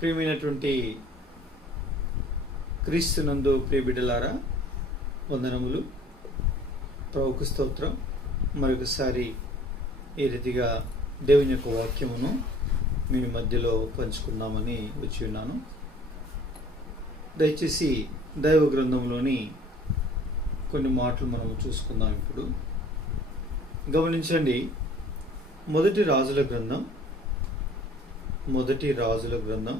ప్రియమైనటువంటి క్రీస్తునందు ప్రియ బిడ్డలారా, వందనములు. ప్రభువుకు స్తోత్రం. మరొకసారి ఈ రీతిగా దేవుని యొక్క వాక్యమును మీ మధ్యలో పంచుకుందామని వచ్చి ఉన్నాను. దయచేసి దైవ గ్రంథంలోని కొన్ని మాటలు మనము చూసుకుందాం. ఇప్పుడు గమనించండి. మొదటి రాజుల గ్రంథం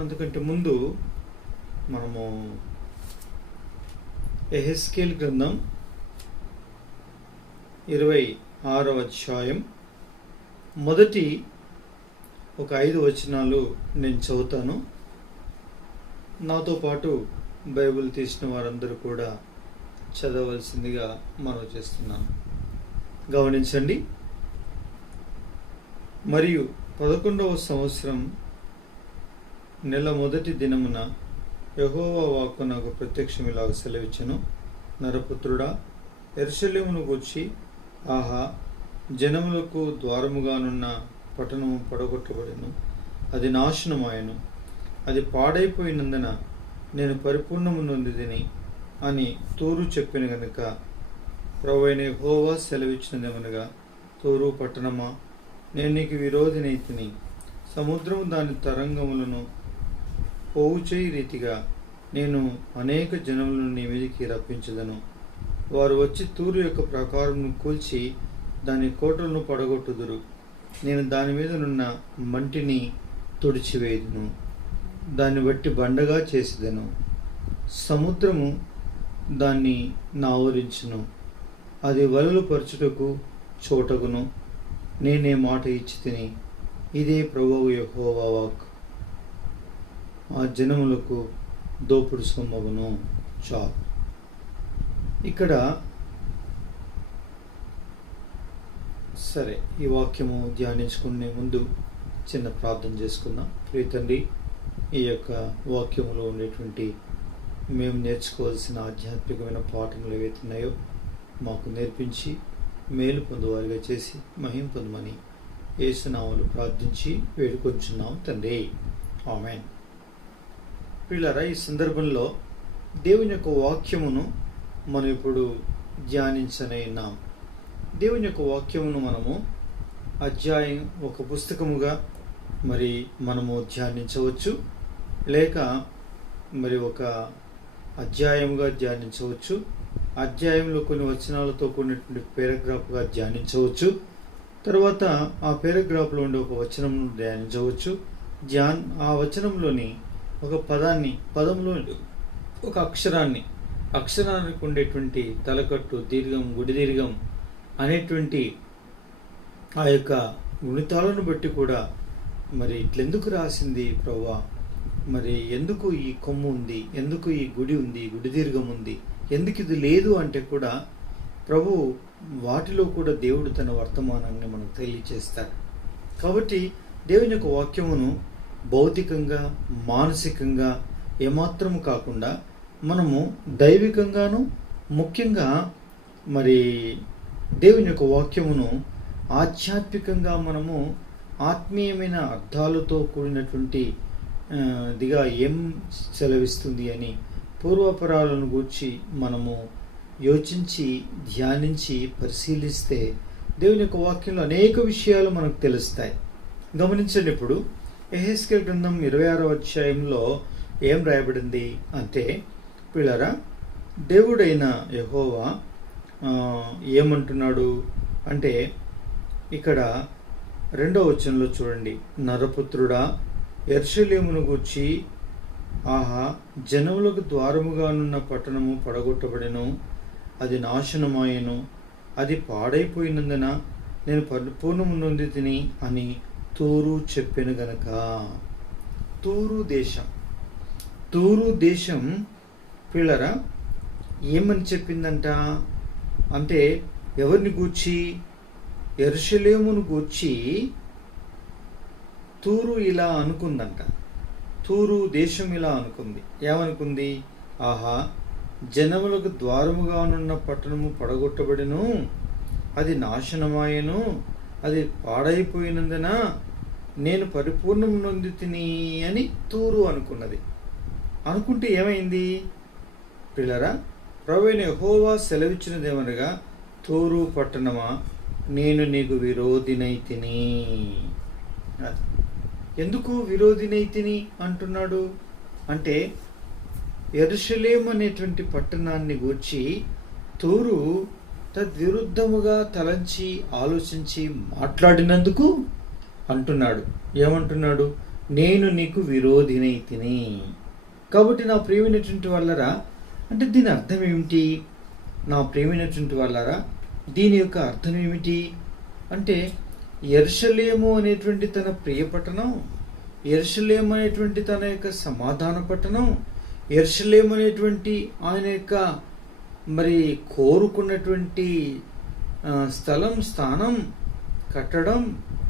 అంతకంటే ముందు మనము యెహెజ్కేలు గ్రంథం 26వ అధ్యాయం మొదటి ఒక 5 వచనాలు నేను చదువుతాను. నాతో పాటు బైబిల్ తీసిన వారందరూ కూడా చదవలసిందిగా మనవి చేస్తున్నాను. గమనించండి. మరియు 11వ సంవత్సరం నెల మొదటి దినమున యెహోవా వాక్కు నాకు ప్రత్యక్షం ఇలాగ సెలవిచ్చెను. నరపుత్రుడా, యెరూషలేమును గూర్చి, ఆహా, జనములకు ద్వారముగానున్న పట్టణము పడగొట్టబడెను, అది నాశనమాయెను, అది పాడైపోయినందున నేను పరిపూర్ణము నొందితిని అని తూరు చెప్పిన గనుక, ప్రభువైన యెహోవా సెలవిచ్చినదేమనగా, తూరు పట్టణమా, నేను నీకు విరోధినైతిని. సముద్రము దాని తరంగములను పోవు చేయి రీతిగా నేను అనేక జనములను నీ మీదికి రప్పించదను. వారు వచ్చి తూరు యొక్క ప్రాకారమును కూల్చి దాని కోటలను పడగొట్టుదురు. నేను దాని మీద నున్న మంటిని తుడిచివేయుదును, దాన్ని బట్టి బండగా చేసేదను. సముద్రము దాన్ని నావరించును, అది వలలు పరచుటకు చోటగును. నేనే మాట ఇచ్చి తిని, ఇదే ప్రభువు యెహోవా వాక్కు. ఆ జనములకు దోపుడు సొమ్మగును. చాలు. ఇక్కడ సరే, ఈ వాక్యము ధ్యానించుకునే ముందు చిన్న ప్రార్థన చేసుకుందాం. ప్రియ తండ్రి, ఈ యొక్క వాక్యములో ఉండేటువంటి మేము నేర్చుకోవాల్సిన ఆధ్యాత్మికమైన పాఠములు ఏవైతున్నాయో మాకు నేర్పించి మేలు పొందువారిగా చేసి మహిమ పొందమని యేసు నామములో ప్రార్థించి వేడుకొంచున్నాం తండ్రి. ఆమేన్. ప్రియులారా, ఈ సందర్భంలో దేవుని యొక్క వాక్యమును మనం ఇప్పుడు ధ్యానించనైనాం. దేవుని యొక్క వాక్యమును మనము అధ్యాయం ఒక పుస్తకముగా మనము ధ్యానించవచ్చు, లేక ఒక అధ్యాయముగా ధ్యానించవచ్చు. అధ్యాయంలో కొన్ని వచనాలతో కూడినటువంటి పారాగ్రాఫ్గా ధ్యానించవచ్చు. తర్వాత ఆ పారాగ్రాఫ్లో ఉండే ఒక వచనంను ధ్యానించవచ్చు. ఆ వచనంలోని ఒక పదంలో ఒక అక్షరానికి ఉండేటువంటి తలకట్టు, దీర్ఘం, గుడి దీర్ఘం అనేటువంటి ఆ యొక్క గుణితాలను బట్టి కూడా ఇట్లెందుకు రాసింది ప్రభువా, ఎందుకు ఈ కొమ్ము ఉంది, ఎందుకు ఈ గుడి ఉంది, గుడి దీర్ఘం ఉంది, ఎందుకు ఇది లేదు అంటే కూడా ప్రభు వాటిలో కూడా దేవుడు తన వర్తమానాన్ని మనకు తెలియచేస్తాడు. కాబట్టి దేవుని యొక్క వాక్యమును భౌతికంగా, మానసికంగా ఏమాత్రము కాకుండా మనము దైవికంగాను, ముఖ్యంగా దేవుని యొక్క వాక్యమును ఆధ్యాత్మికంగా మనము ఆత్మీయమైన అర్థాలతో కూడినటువంటి దిగా ఏం సెలవిస్తుంది అని పూర్వపరాలను గూర్చి మనము యోచించి, ధ్యానించి, పరిశీలిస్తే దేవుని యొక్క వాక్యంలో అనేక విషయాలు మనకు తెలుస్తాయి. గమనించండి. ఇప్పుడు యెహెజ్కేలు గ్రంథం 26వ అధ్యాయంలో ఏం రాయబడింది అంటే, పిల్లరా, దేవుడైన యెహోవా ఏమంటున్నాడు అంటే, ఇక్కడ 2వ వచనంలో చూడండి. నరపుత్రుడా, యెరూషలేమును గూర్చి, ఆహా, జనములకు ద్వారముగానున్న పట్టణము పడగొట్టబడెను, అది నాశనమాయెను, అది పాడైపోయినందున నేను పరిపూర్ణము నొందితిని అని తూరు చెప్పెను గనక. తూరు దేశం పిల్లరా ఏమని చెప్పిందంట అంటే, ఎవరిని గూర్చి? యెరూషలేమును గూర్చి తూరు ఇలా అనుకుందంట. తూరు దేశం ఇలా అనుకుంది. ఏమనుకుంది? ఆహా, జనములకు ద్వారముగానున్న పట్టణము పడగొట్టబడెను, అది నాశనమాయెను, అది పాడైపోయినందున నేను పరిపూర్ణం నొంది తిని అని తూరు అనుకున్నది. అనుకుంటే ఏమైంది పిల్లరా? ప్రభువైన యెహోవా సెలవిచ్చినదేమనగా, తూరు పట్టణమా, నేను నీకు విరోధినైతిని. ఎందుకు విరోధినైతిని అంటున్నాడు అంటే, యెరూషలేము అనేటువంటి పట్టణాన్ని గూర్చి తూరు తద్విరుద్ధముగా తలంచి ఆలోచించి మాట్లాడినందుకు అంటున్నాడు. ఏమంటున్నాడు? నేను నీకు విరోధినైతిని. కాబట్టి నా ప్రియమైనటువంటి వాళ్ళరా, అంటే దీని అర్థం ఏమిటి? నా ప్రియమైనటువంటి వాళ్ళరా, దీని యొక్క అర్థం ఏమిటి అంటే, యెరూషలేము అనేటువంటి తన ప్రియ పట్టణం, యెరూషలేము అనేటువంటి తన యొక్క సమాధాన పట్టణం, యెరూషలేము అనేటువంటి ఆయన యొక్క మరి కోరుకున్నటువంటి స్థలం, స్థానం, కట్టడం,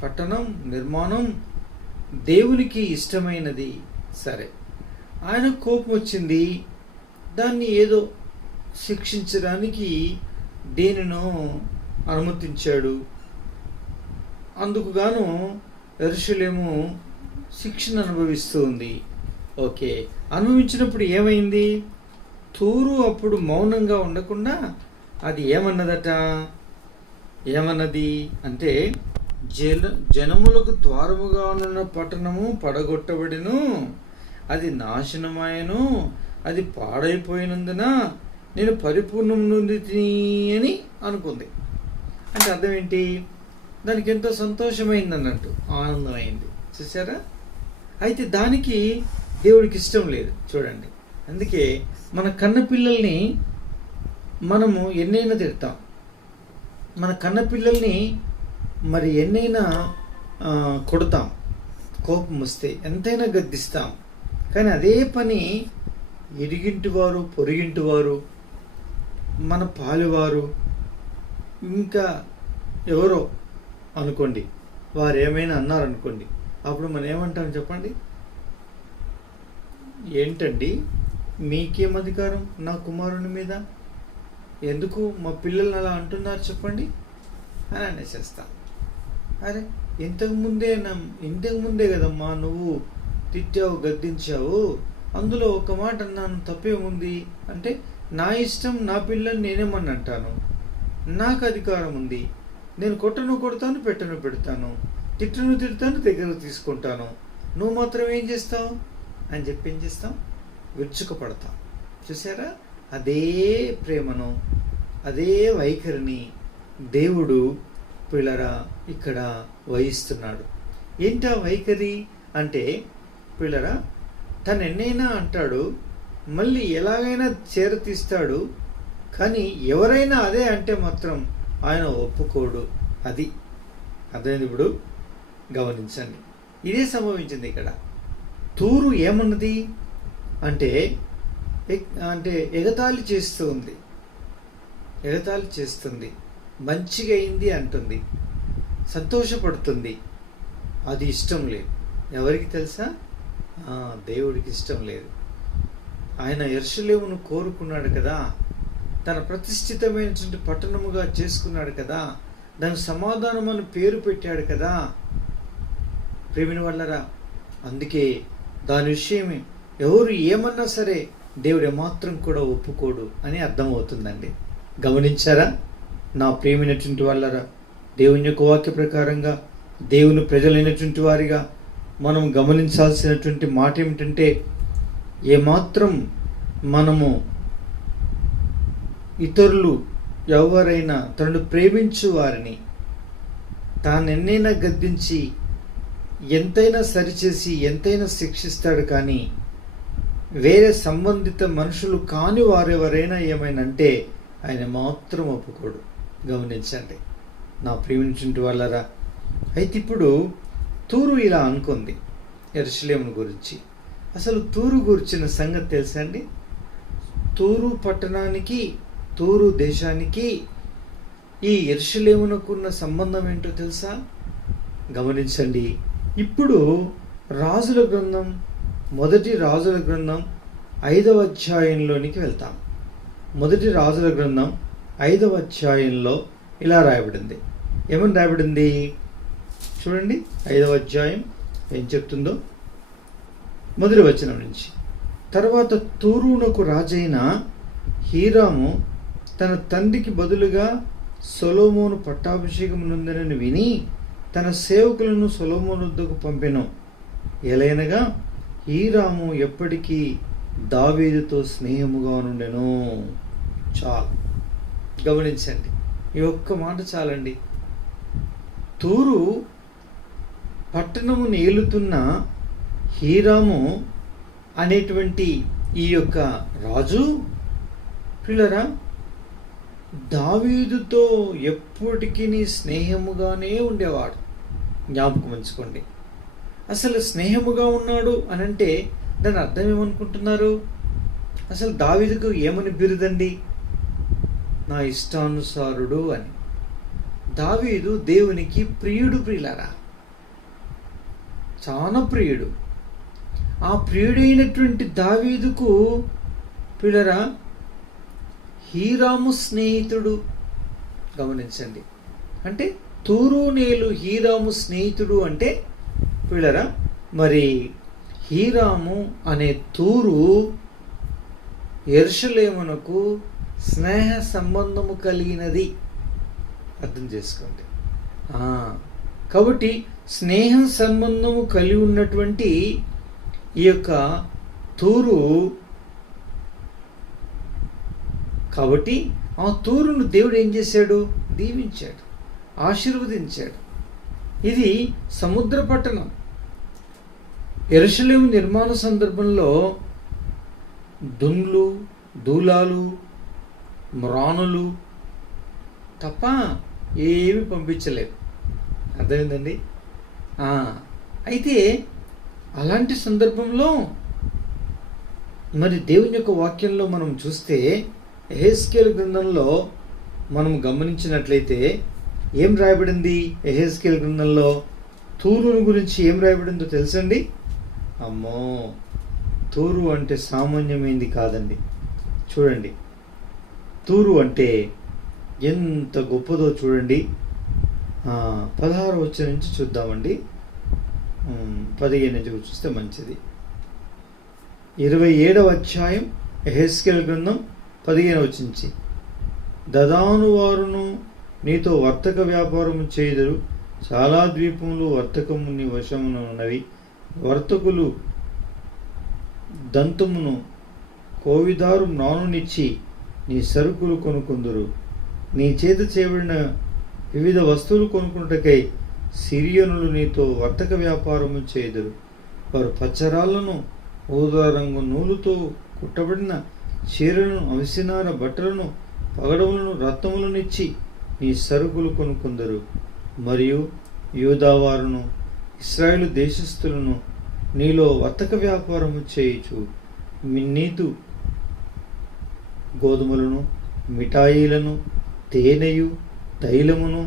పట్టణం, నిర్మాణం దేవునికి ఇష్టమైనది. సరే, ఆయన కోపం వచ్చింది, దాన్ని ఏదో శిక్షించడానికి దేనినో అనుమతించాడు. అందుకు గాను యెరూషలేము శిక్షను అనుభవిస్తూ ఉంది. ఓకే, అనుభవించినప్పుడు ఏమైంది? తూరు అప్పుడు మౌనంగా ఉండకుండా అది ఏమన్నదట? ఏమన్నది అంటే, జనములకు ద్వారముగా ఉన్న పట్టణము పడగొట్టబడిను, అది నాశనమాయను, అది పాడైపోయినందున నేను పరిపూర్ణం నుండి అని అనుకుంది. అంటే అర్థం ఏంటి? దానికి ఎంతో సంతోషమైంది అన్నట్టు, ఆనందమైంది. చూసారా? అయితే దానికి దేవుడికి ఇష్టం లేదు. చూడండి, అందుకే మన కన్న పిల్లల్ని మనము ఎన్నైనా తిడతాం, మన కన్న పిల్లల్ని మరి ఎన్నైనా కొడతాం, కోపం వస్తే ఎంతైనా గద్దిస్తాం. కానీ అదే పని ఇరిగింటి వారు, పొరిగింటి వారు, మన పాలువారు, ఇంకా ఎవరో అనుకోండి, వారు ఏమైనా అన్నారనుకోండి, అప్పుడు మనం ఏమంటాం చెప్పండి? ఏంటండి మీకేం అధికారం నా కుమారుని మీద? ఎందుకు మా పిల్లల్ని అలా అంటున్నారు చెప్పండి అని అనేసేస్తాం. అరే, ఇంతకుముందే కదమ్మా నువ్వు తిట్టావు, గద్దించావు, అందులో ఒక మాట అన్నాను, తప్పేముంది అంటే, నా ఇష్టం, నా పిల్లల్ని నేనేమని అంటాను, నాకు అధికారం ఉంది, నేను కొట్టను కొడతాను, పెట్టను పెడతాను, తిట్టను తిడతాను, దగ్గర తీసుకుంటాను, నువ్వు మాత్రం ఏం చేస్తావు అని చెప్పి ఏం చేస్తాం? విరుచుకుపడతాం. చూసారా? అదే ప్రేమను, అదే వైఖరిని దేవుడు పిల్లరా ఇక్కడ వహిస్తున్నాడు. ఏంటా వైఖరి అంటే, పిల్లరా తను ఎన్నైనా అంటాడు, మళ్ళీ ఎలాగైనా చేరతీస్తాడు, కానీ ఎవరైనా అదే అంటే మాత్రం ఆయన ఒప్పుకోడు. అది అర్థమైంది. ఇప్పుడు గమనించండి, ఇదే సంభవించింది ఇక్కడ. తూరు ఏమన్నది అంటే ఎగతాళి చేస్తుంది, ఎగతాళి చేస్తుంది, మంచిగా అయింది అంటుంది, సంతోషపడుతుంది. అది ఇష్టం లేదు. ఎవరికి తెలుసా? దేవుడికి ఇష్టం లేదు. ఆయన యెరూషలేమును కోరుకున్నాడు కదా, తన ప్రతిష్ఠితమైనటువంటి పట్టణముగా చేసుకున్నాడు కదా, దాని సమాధానం అని పేరు పెట్టాడు కదా ప్రేమిని వాళ్ళరా. అందుకే దాని విషయమే ఎవరు ఏమన్నా సరే దేవుడు ఏమాత్రం కూడా ఒప్పుకోడు అని అర్థమవుతుందండి. గమనించారా నా ప్రేమైనటువంటి వాళ్ళరా? దేవుని యొక్క వాక్య ప్రకారంగా దేవుని ప్రజలైనటువంటి వారిగా మనం గమనించాల్సినటువంటి మాట ఏమిటంటే, ఏమాత్రం మనము ఇతరులు ఎవరైనా తనను ప్రేమించు వారిని తానెన్నైనా గద్దించి ఎంతైనా సరిచేసి ఎంతైనా శిక్షిస్తాడు, కానీ వేరే సంబంధిత మనుషులు కాని వారెవరైనా ఏమైనా అంటే ఆయన మాత్రం ఒప్పుకోడు. గమనించండి నా ప్రేమించుంటి వాళ్ళరా. అయితే ఇప్పుడు తూరు ఇలా అనుకుంది యెరూషలేము గురించి. అసలు తూరు గురించిన సంగతి తెలుసా అండి? తూరు పట్టణానికి, తూరు దేశానికి ఈ యెరూషలేమునకున్న సంబంధం ఏంటో తెలుసా? గమనించండి. ఇప్పుడు రాజుల గ్రంథం, మొదటి రాజుల గ్రంథం 5వ అధ్యాయంలోనికి వెళ్తాం. మొదటి రాజుల గ్రంథం 5వ అధ్యాయంలో ఇలా రాయబడింది. ఏమని రాయబడింది చూడండి 5వ అధ్యాయం ఏం చెప్తుందో మొదటి వచనం నుంచి. తర్వాత తూరునకు రాజైన హీరాము తన తండ్రికి బదులుగా సొలొమోను పట్టాభిషేకం నొందెనని విని తన సేవకులను సొలొమోను వద్దకు పంపెను. ఎలయనగా హీరాము ఎప్పటికీ దావీదుతో స్నేహముగా నుండెను. చాలు, గమనించండి, ఈ ఒక్క మాట చాలండి. తూరు పట్టణమును ఏలుతున్న హీరాము అనేటువంటి ఈ యొక్క రాజు పిల్లరా దావీదుతో ఎప్పటికీ స్నేహముగానే ఉండేవాడు. జ్ఞాపకం ఉంచుకోండి. అసలు స్నేహముగా ఉన్నాడు అని అంటే దాని అర్థం ఏమనుకుంటున్నారు? అసలు దావీదుకు ఏమని బిరుదండి? నా ఇష్టానుసారుడు అని. దావీదు దేవునికి ప్రియుడు, ప్రియులారా, చాలా ప్రియుడు. ఆ ప్రియుడైనటువంటి దావీదుకు పిల్లరా హీరాము స్నేహితుడు. గమనించండి, అంటే తూరునేలు హీరాము స్నేహితుడు అంటే పిల్లరా మరి హీరాము అనే తూరు యెరూషలేమునకు స్నేహ సంబంధము కలిగినది. అర్థం చేసుకోండి. కాబట్టి స్నేహ సంబంధము కలిగి ఉన్నటువంటి ఈ యొక్క తూరు, కాబట్టి ఆ తూరును దేవుడు ఏం చేశాడు? దీవించాడు, ఆశీర్వదించాడు. ఇది సముద్ర పట్టణం. యెరూషలేము నిర్మాణ సందర్భంలో దున్లు, దూలాలు, మ్రానులు తప్ప ఏమి పంపించలేదు. అర్థమైందండి? అయితే అలాంటి సందర్భంలో మరి దేవుని యొక్క వాక్యంలో మనం చూస్తే యెహెజ్కేలు గ్రంథంలో మనం గమనించినట్లయితే ఏం రాయబడింది? యెహెజ్కేలు గ్రంథంలో తూరును గురించి ఏం రాయబడిందో తెలుసండి? అమ్మో, తూరు అంటే సామాన్యమైంది కాదండి. చూడండి, తూరు అంటే ఎంత గొప్పదో చూడండి. 16వ వచనం నుంచి చూద్దామండి. 15 నుంచి చూస్తే మంచిది. 27వ అధ్యాయం యెహెజ్కేలు గ్రంథం 15వ వచనం నుంచి. దదాను వారును నీతో వర్తక వ్యాపారము చేయుదురు. చాలా ద్వీపములు వర్తకము నీ వశమున ఉన్నవి. వర్తకులు దంతమును కోవిదారు నానునిచ్చి నీ సరుకులు కొనుకొందురు. నీ చేత చేయబడిన వివిధ వస్తువులు కొనుక్కున్నటకై సిరియనులు నీతో వర్తక వ్యాపారము చేయుదురు. వారు పచ్చరాళ్లను, ఊదా రంగు నూలుతో కుట్టబడిన చీరలను, అవిసినార బట్టలను, పగడములను, రత్నములను ఇచ్చి నీ సరుకులు కొనుక్కుందరు. మరియు యూదావారును ఇశ్రాయేలు దేశస్థులను నీలో వర్తక వ్యాపారము చేయుచు నీతు గోధుమలను, మిఠాయిలను, తేనెయు, తైలమును,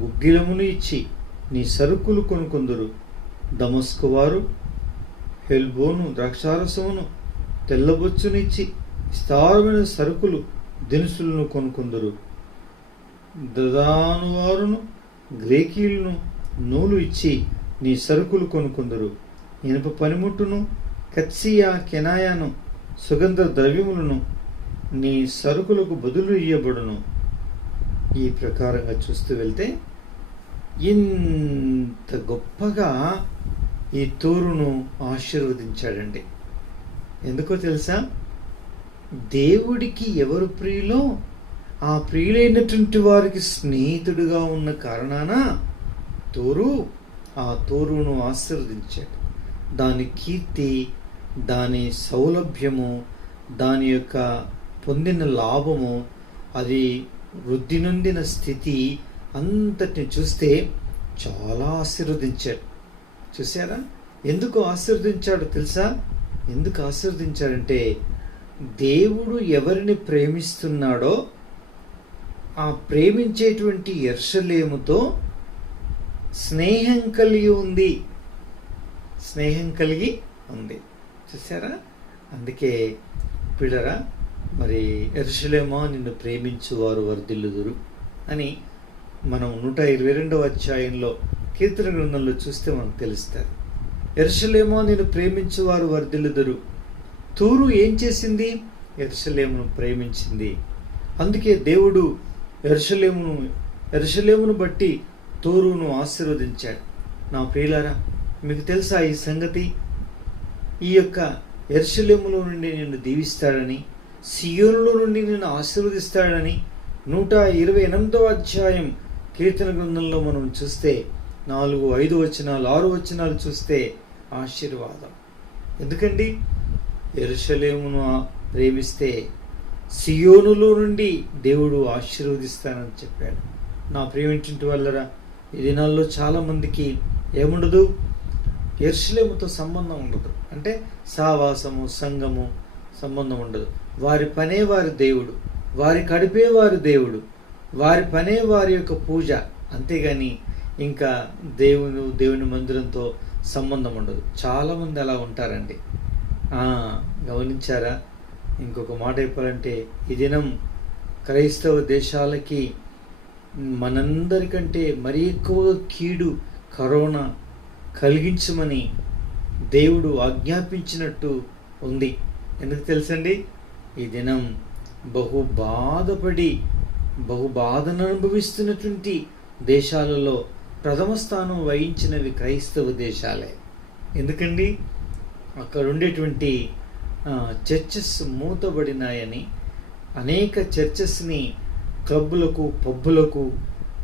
గుగ్గిలమును ఇచ్చి నీ సరుకులు కొనుక్కుందరు. దమస్కు వారు హెల్బోను ద్రాక్షారసమును, తెల్లబొచ్చునిచ్చి విస్తారమైన సరుకులు దినుసులను కొనుక్కుందరు. దదాను వారును గ్రేకీలను నూలు ఇచ్చి నీ సరుకులు కొనుక్కుందరు. ఇనుప పనిముట్టును, కత్సియా, కెనాయాను, సుగంధ ద్రవ్యములను నీ సరుకులకు బదులు ఇయ్యబడును. ఈ ప్రకారంగా చూస్తూ వెళ్తే ఇంత గొప్పగా ఈ తూరును ఆశీర్వదించాడండి. ఎందుకో తెలుసా? దేవుడికి ఎవరు ప్రియులో ఆ ప్రియులైనటువంటి వారికి స్నేహితుడిగా ఉన్న కారణాన ఆ తూరును ఆశీర్వదించాడు. దాని కీర్తి, దాని సౌలభ్యము, దాని యొక్క పొందిన లాభము, అది వృద్ధి నొందిన స్థితి అంతటిని చూస్తే చాలా ఆశీర్వదించాడు. చూసారా? ఎందుకు ఆశీర్వదించాడో తెలుసా? ఎందుకు ఆశీర్వదించాడంటే దేవుడు ఎవరిని ప్రేమిస్తున్నాడో ఆ ప్రేమించేటువంటి యెరూషలేముతో స్నేహం కలిగి ఉంది. చూసారా? అందుకే పిల్లరా, మరి యెరూషలేమా నిన్ను ప్రేమించువారు వర్ధిల్లుదురు అని మనం 122వ అధ్యాయంలో కీర్తన గ్రంథంలో చూస్తే మనకు తెలుస్తారు. యెరూషలేమో నిన్ను ప్రేమించువారు వర్ధిల్లుదురు. తూరు ఏం చేసింది? యెరూషలేమును ప్రేమించింది. అందుకే దేవుడు యెరూషలేమును బట్టి తూరును ఆశీర్వదించాడు. నా ప్రియులారా, మీకు తెలుసా ఈ సంగతి? ఈ యొక్క యెరూషలేములో నుండి నిన్ను దీవిస్తాడని, సియోనులో నుండి నిన్ను ఆశీర్వదిస్తాడని 128వ అధ్యాయం కీర్తన గ్రంథంలో మనం చూస్తే 4, 5 వచనాలు, 6 వచనాలు చూస్తే ఆశీర్వాదం. ఎందుకండి? యెరూషలేమును ప్రేమిస్తే సియోనులో నుండి దేవుడు ఆశీర్వదిస్తానని చెప్పాడు. నా ప్రియమైనటువంటి వాళ్ళరా, ఈ దినాల్లో చాలామందికి ఏముండదు? యెరూషలేముతో సంబంధం ఉండదు. అంటే సావాసము, సంఘము సంబంధం ఉండదు. వారి పనే వారి దేవుడు, వారి కడిపే వారి దేవుడు, వారి పనే వారి యొక్క పూజ, అంతేగాని ఇంకా దేవుని మందిరంతో సంబంధం ఉండదు. చాలామంది అలా ఉంటారండి. గమనించారా? ఇంకొక మాట చెప్పాలంటే, ఈ దినం క్రైస్తవ దేశాలకి మనందరికంటే మరీ ఎక్కువ కీడు కరోనా కలిగించమని దేవుడు ఆజ్ఞాపించినట్టు ఉంది. ఎందుకు తెలుసండి? ఈ దినం బహు బాధను అనుభవిస్తున్నటువంటి దేశాలలో ప్రథమ స్థానం వహించినవి క్రైస్తవ దేశాలే. ఎందుకండి? అక్కడ ఉండేటువంటి చర్చెస్ మూతబడినాయని, అనేక చర్చెస్ని క్లబ్బులకు, పబ్బులకు,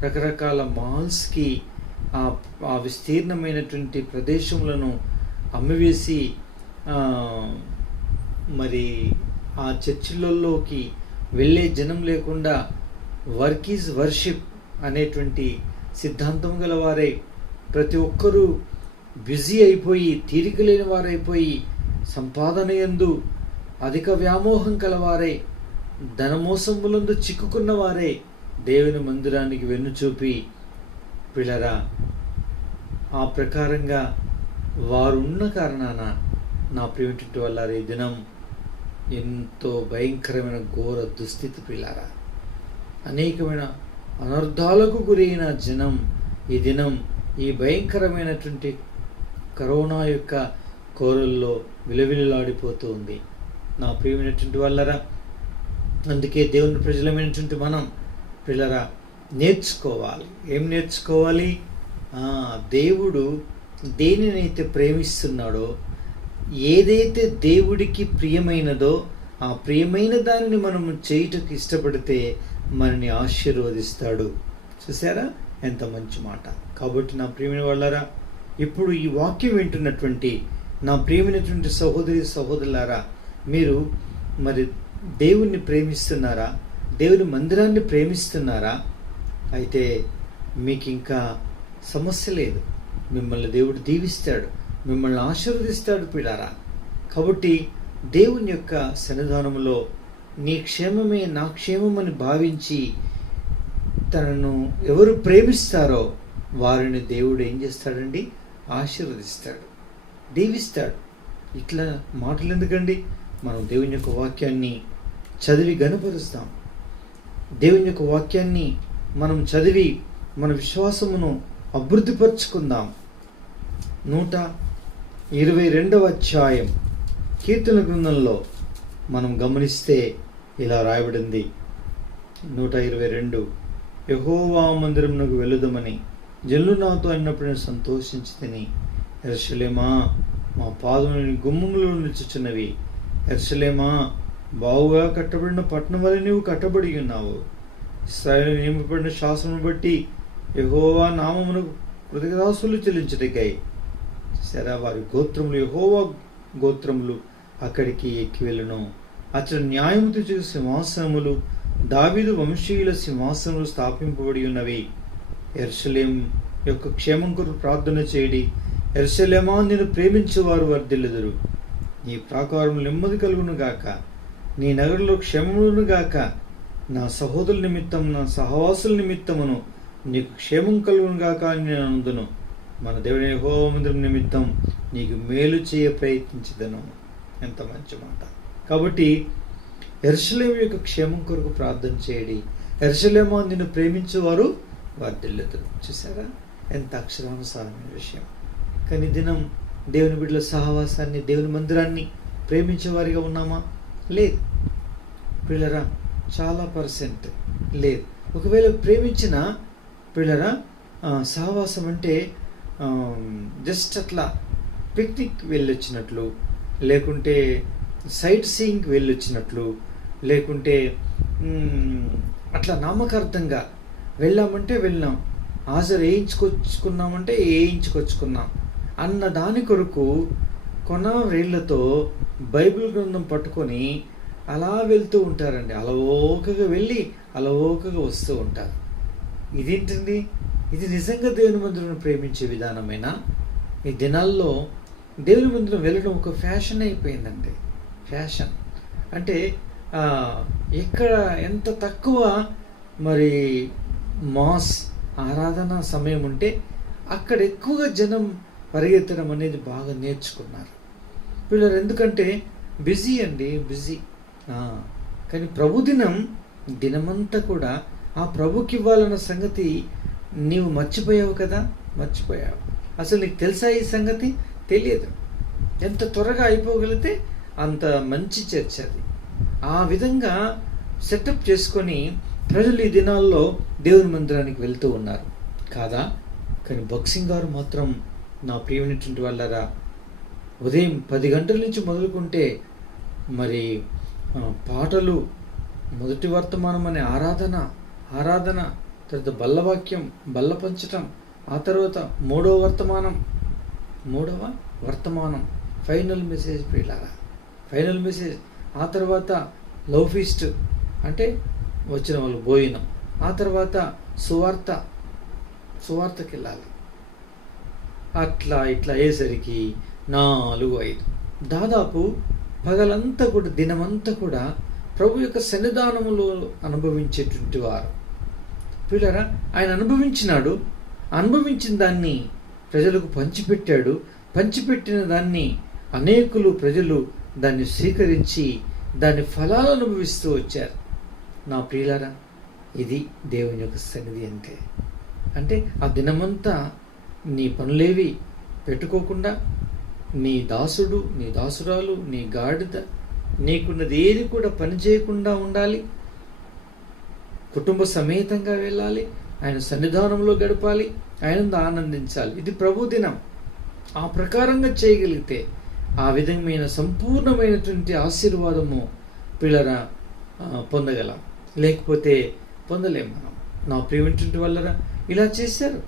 రకరకాల మాల్స్కి ఆ విస్తీర్ణమైనటువంటి ప్రదేశములను అమ్మివేసి మరి ఆ చర్చిలలోకి వెళ్ళే జనం లేకుండా వర్క్ ఈజ్ వర్షిప్ అనేటువంటి సిద్ధాంతం గల వారై ప్రతి ఒక్కరూ బిజీ అయిపోయి, తీరిక లేని వారైపోయి, సంపాదన యందు అధిక వ్యామోహం కలవారై, ధనమోసములందు చిక్కుకున్న వారే దేవుని మందిరానికి వెన్నుచూపి, పిల్లరా, ఆ ప్రకారంగా వారున్న కారణాన నా ప్రియమైనటువంటి వాళ్ళ ఈ దినం ఎంతో భయంకరమైన ఘోర దుస్థితి. పిల్లారా, అనేకమైన అనర్థాలకు గురైన జనం ఈ దినం ఈ భయంకరమైనటువంటి కరోనా యొక్క కోరల్లో విలవిలలాడిపోతూ ఉంది. నా ప్రియమైనటువంటి వాళ్ళరా, అందుకే దేవుని ప్రజలమైనటువంటి మనం పిల్లరా నేర్చుకోవాలి. ఏం నేర్చుకోవాలి? దేవుడు దేనినైతే ప్రేమిస్తున్నాడో, ఏదైతే దేవుడికి ప్రియమైనదో ఆ ప్రియమైన దానిని మనము చేయుటకు ఇష్టపడితే మనని ఆశీర్వదిస్తాడు. చూసారా ఎంత మంచి మాట. కాబట్టి నా ప్రియమైన వాళ్ళారా, ఇప్పుడు ఈ వాక్యం వింటున్నటువంటి నా ప్రియమైనటువంటి సహోదరులారా, మీరు మరి దేవుణ్ణి ప్రేమిస్తున్నారా? దేవుని మందిరాన్ని ప్రేమిస్తున్నారా? అయితే మీకు ఇంకా సమస్య లేదు. మిమ్మల్ని దేవుడు దీవిస్తాడు, మిమ్మల్ని ఆశీర్వదిస్తాడు పిల్లారా. కాబట్టి దేవుని యొక్క సన్నిధానములో నీ క్షేమమే నా క్షేమమని భావించి తనను ఎవరు ప్రేమిస్తారో వారిని దేవుడు ఏం చేస్తాడండి? ఆశీర్వదిస్తాడు, దీవిస్తాడు. ఇట్లా మాటలు ఎందుకండి? మనం దేవుని యొక్క వాక్యాన్ని చదివి గనుపరుస్తాం. దేవుని యొక్క వాక్యాన్ని మనం చదివి మన విశ్వాసమును అభివృద్ధిపరుచుకుందాం. 122వ అధ్యాయం కీర్తన గ్రంథంలో మనం గమనిస్తే ఇలా రాయబడింది. 122 యెహోవా మందిరమునకు వెళుదమని జనులు నాతో అన్నప్పుడు నేను సంతోషించి తిని, యెరూషలేమా మా పాదములు గుమ్మములో నిలుచుచున్నవి. యెరూషలేమా బావుగా కట్టబడిన పట్టణం వలె నీవు కట్టబడి ఉన్నావు. ఇశ్రాయేలు నియమింపబడిన శాసనమును బట్టి యెహోవా నామమునకు కృతజ్ఞతాస్తుతులు చెల్లించుటకై వారి గోత్రములు, యెహోవా గోత్రములు అక్కడికి ఎక్కి వెళ్ళును. అతడు న్యాయము తీర్చు సింహాసనములు, దావీదు వంశీయుల సింహాసనములు స్థాపింపబడి ఉన్నవి. యెరూషలేము యొక్క క్షేమం కొరకు ప్రార్థన చేయడి. యెరూషలేమా నిన్ను ప్రేమించువారు వర్ధిల్లుదురు. నీ ప్రాకారం నెమ్మది కలుగును గాక, నీ నగరంలో క్షేమమును గాక. నా సహోదరుల నిమిత్తం, నా సహవాసుల నిమిత్తమును నీకు క్షేమం కలుగును గాక అని నేను అందును. మన దేవుని యెహోవా మందిరం నిమిత్తం నీకు మేలు చేయ ప్రయత్నించదను. ఎంత మంచి మాట. కాబట్టి యెరూషలేము యొక్క క్షేమం కొరకు ప్రార్థన చేయడి. యెరూషలేమా నిన్ను ప్రేమించేవారు వర్ధిల్లుదురు. చూసారా ఎంత అక్షరానుసారమైన విషయం. కానీ దినం దేవుని బిడ్డల సహవాసాన్ని, దేవుని మందిరాన్ని ప్రేమించేవారిగా ఉన్నామా? లేదు పిల్లరా, చాలా పర్సెంట్ లేదు. ఒకవేళ ప్రేమించిన పిల్లరా, సహవాసం అంటే జస్ట్ అట్లా పిక్నిక్ వెళ్ళొచ్చినట్లు, లేకుంటే సైట్ సీయింగ్కి వెళ్ళొచ్చినట్లు, లేకుంటే అట్లా నామకార్థంగా వెళ్ళామంటే వెళ్ళాం, హాజరు వేయించుకొచ్చుకున్నామంటే వేయించుకొచ్చుకున్నాం అన్న దాని కొరకు కొనవేళ్లతో బైబిల్ గ్రంథం పట్టుకొని అలా వెళ్తూ ఉంటారండి. అలవోకగా వెళ్ళి అలవోకగా వస్తూ ఉంటారు. ఇదేంటండి? ఇది నిజంగా దేవుని మందిరం ప్రేమించే విధానమేనా? ఈ దినాల్లో దేవుని మందిరం వెళ్ళడం ఒక ఫ్యాషన్ అయిపోయిందండి. ఫ్యాషన్ అంటే ఎక్కడ ఎంత తక్కువ మరి మాస్ ఆరాధన సమయం ఉంటే అక్కడ ఎక్కువగా జనం పరిగెత్తడం అనేది బాగా నేర్చుకున్నారు పిల్లలు. ఎందుకంటే బిజీ అండి, బిజీ. కానీ ప్రభు దినమంతా కూడా ఆ ప్రభుకి ఇవ్వాలన్న సంగతి నీవు మర్చిపోయావు కదా, మర్చిపోయావు. అసలు నీకు తెలుసా ఈ సంగతి? తెలియదు. ఎంత త్వరగా అయిపోగలిగితే అంత మంచి చర్చ అది. ఆ విధంగా సెటప్ చేసుకొని ప్రజలు ఈ దినాల్లో దేవుని మందిరానికి వెళ్తూ ఉన్నారు కాదా? కానీ భక్సింగ్ గారు మాత్రం, నా ప్రియమైనటువంటి వాళ్ళరా, ఉదయం 10 గంటల నుంచి మొదలుకుంటే మరి పాటలు, మొదటి వర్తమానం అనే ఆరాధన, తర్వాత బల్లవాక్యం, బల్ల పంచటం, ఆ తర్వాత మూడవ వర్తమానం ఫైనల్ మెసేజ్ పిల్లారా, ఫైనల్ మెసేజ్. ఆ తర్వాత లవ్ ఫీస్ట్ అంటే వచ్చిన వాళ్ళు భోజనం, ఆ తర్వాత సువార్తకి వెళ్ళాలి. అట్లా ఇట్లా అయ్యేసరికి 4-5 దాదాపు పగలంతా కూడా, దినమంతా కూడా ప్రభు యొక్క సన్నిధానములో అనుభవించేటువంటి వారు పిల్లరా. ఆయన అనుభవించిన దాన్ని ప్రజలకు పంచిపెట్టాడు. పంచిపెట్టిన దాన్ని అనేకులు ప్రజలు దాన్ని స్వీకరించి దాని ఫలాలు అనుభవిస్తూ వచ్చారు. నా ప్రియులారా, ఇది దేవుని యొక్క సన్నిధి అంటే ఆ దినమంతా నీ పనులేవి పెట్టుకోకుండా, నీ దాసుడు, నీ దాసురాలు, నీ గాడిద, నీకున్నది ఏది కూడా పని చేయకుండా ఉండాలి. కుటుంబ సమేతంగా వెళ్ళాలి, ఆయన సన్నిధానంలో గడపాలి, ఆయనను ఆనందించాలి. ఇది ప్రభు దినం. ఆ ప్రకారంగా చేయగలిగితే ఆ విధమైన సంపూర్ణమైనటువంటి ఆశీర్వాదము పిల్లరా పొందగలం. లేకపోతే పొందలేము మనం. నా ప్రియమైనటువంటి వాళ్ళరా, ఇలా చేశారు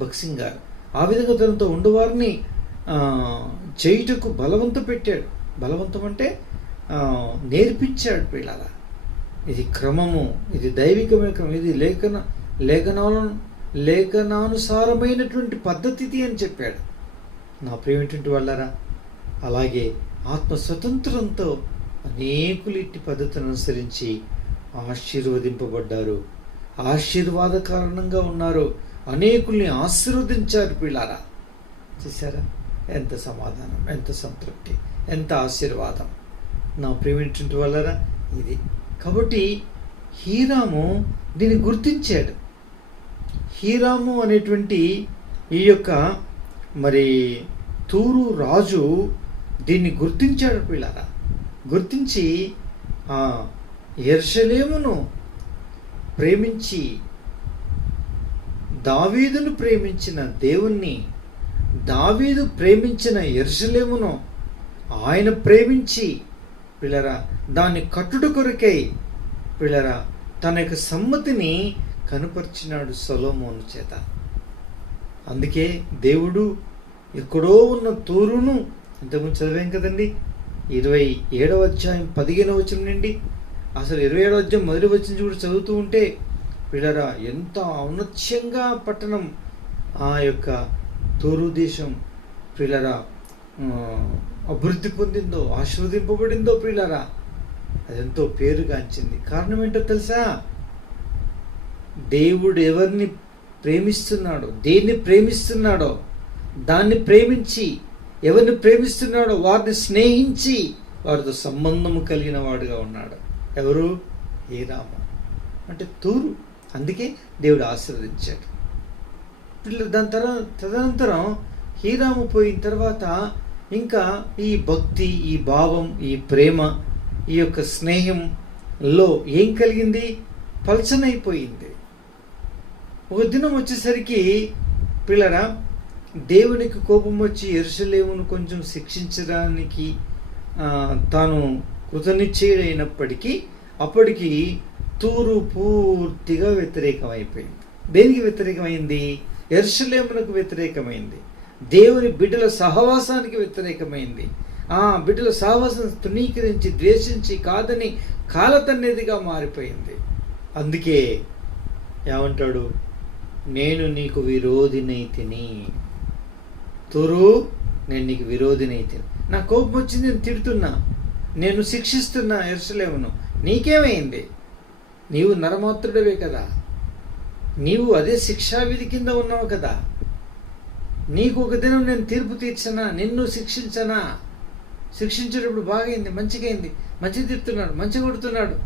భక్సింగ్ గారు. ఆ విధంగా తనతో ఉండేవారిని చేయుటకు బలవంతం అంటే నేర్పించాడు పిల్లరా. ఇది క్రమము, ఇది దైవికమైన క్రమం, ఇది లేఖనానుసారమైనటువంటి పద్ధతి అని చెప్పాడు. నా ప్రియమైనటువంటి వాళ్ళరా, అలాగే ఆత్మ స్వతంత్రంతో అనేకులు ఇట్టి పద్ధతిని అనుసరించి ఆశీర్వదింపబడ్డారు, ఆశీర్వాద కారణంగా ఉన్నారు, అనేకుల్ని ఆశీర్వదించారు పిల్లారా. చూసారా? ఎంత సమాధానం, ఎంత సంతృప్తి, ఎంత ఆశీర్వాదం. నా ప్రియమైనటువంటి వాళ్ళరా, ఇది కాబట్టి హీరాము దీన్ని గుర్తించాడు. హీరాము అనేటువంటి ఈ యొక్క మరి తూరు రాజు దీన్ని గుర్తించాడు పిల్లారా. గుర్తించి యెరూషలేమును ప్రేమించి, దావీదును ప్రేమించిన దేవుణ్ణి, దావీదు ప్రేమించిన యెరూషలేమును ఆయన ప్రేమించి పిల్లరా దాన్ని కట్టుట కొరకై పిల్లరా తన యొక్క సమ్మతిని కనుపర్చినాడు సొలొమోను చేత. అందుకే దేవుడు ఎక్కడో ఉన్న తూరును, ఇంతకుముందు చదివాం కదండి, 27వ అధ్యాయం 15వ వచనం నుండి అసలు 27వ అధ్యాయం మొదటి వచనం కూడా చదువుతూ ఉంటే పిల్లరా ఎంత ఔన్నత్యంగా పట్టణం ఆ యొక్క తూరు దేశం పిల్లరా అభివృద్ధి పొందిందో, ఆశీర్వదింపబడిందో పిల్లరా, అదెంతో పేరుగాంచింది. కారణం ఏంటో తెలుసా? దేవుడు ఎవరిని ప్రేమిస్తున్నాడో, దేన్ని ప్రేమిస్తున్నాడో దాన్ని ప్రేమించి, ఎవరిని ప్రేమిస్తున్నాడో వారిని స్నేహించి వారితో సంబంధము కలిగిన వాడుగా ఉన్నాడు. ఎవరు? హీరాము అంటే తూరు. అందుకే దేవుడు ఆశీర్వదించాడు. తదనంతరం హీరాము పోయిన తర్వాత ఇంకా ఈ భక్తి, ఈ భావం, ఈ ప్రేమ, ఈ యొక్క స్నేహంలో ఏం కలిగింది? పల్చనైపోయింది. ఒక దినం వచ్చేసరికి పిల్లరా, దేవునికి కోపం వచ్చి యెరూషలేమును కొంచెం శిక్షించడానికి తాను కృతనిశ్చయుడైనప్పటికీ అప్పటికి తూరు పూర్తిగా వ్యతిరేకమైపోయింది. దేనికి వ్యతిరేకమైంది? యెరూషలేమునకు వ్యతిరేకమైంది. దేవుని బిడ్డల సహవాసానికి వ్యతిరేకమైంది. ఆ బిడ్డల సహవాసం తృణీకరించి, ద్వేషించి, కాదని కాలతన్నేదిగా మారిపోయింది. అందుకే ఏమంటాడు? నేను నీకు విరోధినైతిని. తురు, నేను నీకు విరోధినైతిని. నా కోపం వచ్చింది, నేను తిడుతున్నా, నేను శిక్షిస్తున్నా యెరూషలేమును. నీకేమైంది? నీవు నరమాత్రుడవే కదా, నీవు అదే శిక్షావిధి కింద ఉన్నావు కదా. నీకు ఒక దినం నేను తీర్పు తీర్చనా? నిన్ను శిక్షించనా? శిక్షించేటప్పుడు బాగైంది, మంచిగైంది, మంచి తిడుతున్నాడు, మంచి కొడుతున్నాడు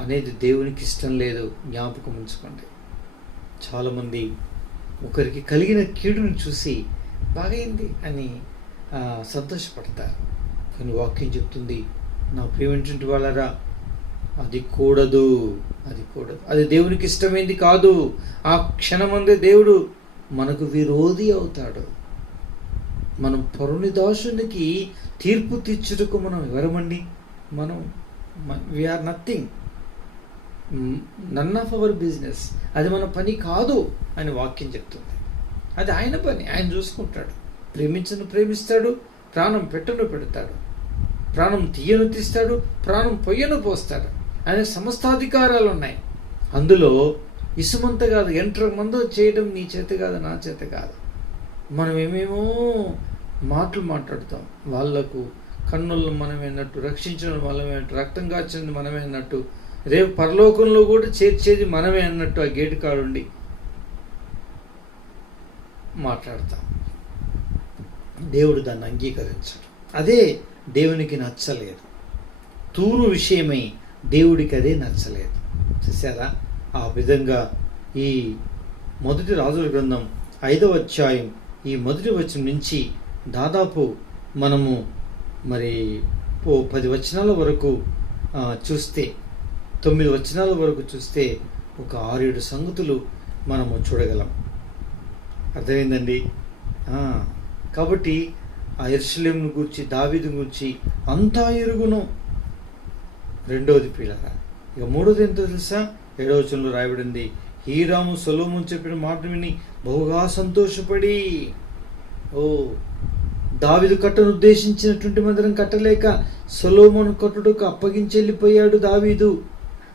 అనేది దేవునికి ఇష్టం లేదు. జ్ఞాపకం ఉంచుకోండి. చాలామంది ఒకరికి కలిగిన కీడును చూసి బాగైంది అని సంతోషపడతారు. కానీ వాక్యం చెప్తుంది, నా ప్రియమైనటువంటి వాళ్ళరా, అది కూడదు, అది కూడదు. అది దేవునికి ఇష్టమైంది కాదు. ఆ క్షణమందే దేవుడు మనకు విరోధి అవుతాడు. మనం పరుని దాసునికి తీర్పు తీర్చుటకు మనం ఎవరమండి? మనం we are nothing, none of our business. అది మన పని కాదు అని వాక్యం చెప్తుంది. అది ఆయన పని, ఆయన చూసుకుంటాడు. ప్రేమించను ప్రేమిస్తాడు, ప్రాణం పెట్టను పెడతాడు, ప్రాణం తీయను తీస్తాడు, ప్రాణం పొయ్యను పోస్తాడు. ఆయన సమస్తాధికారాలు ఉన్నాయి. అందులో ఇసుమంత కాదు, మందో చేయడం నీ చేత కాదు, నా చేత కాదు. మనం ఏమేమో మాటలు మాట్లాడతాం. వాళ్లకు కన్నులను మనమే అన్నట్టు, రక్షించడం మనమే అన్నట్టు, రక్తం కాచింది మనమే అన్నట్టు, రేపు పరలోకంలో కూడా చేర్చేది మనమే అన్నట్టు ఆ గేటు కాడుండి మాట్లాడతాం. దేవుడు దాన్ని అంగీకరించడు. అదే దేవునికి నచ్చలేదు. తూరు విషయమై దేవుడికి అదే నచ్చలేదు. చూసారా? ఆ విధంగా ఈ మొదటి రాజుల గ్రంథం 5వ అధ్యాయం ఈ మొదటి వచనం నుంచి దాదాపు మనము మరి 10 వచనాల వరకు చూస్తే, 9 వచనాల వరకు చూస్తే ఒక 6-7 సంగతులు మనము చూడగలం. అర్థమైందండి? కాబట్టి ఆ యెరూషలేమును గూర్చి, దావీదు గూర్చి అంతా ఎరుగును. రెండవది పిల్లరా, ఇక మూడోది ఎంతో తెలుసా? 7వ వచనంలో రాయబడింది, హీరాము సొలొమోను చెప్పిన మాట విని బహుగా సంతోషపడి, దావీదు కట్టను ఉద్దేశించినటువంటి మందిరం కట్టలేక సొలొమోను కట్టుటకు అప్పగించి వెళ్ళిపోయాడు దావీదు.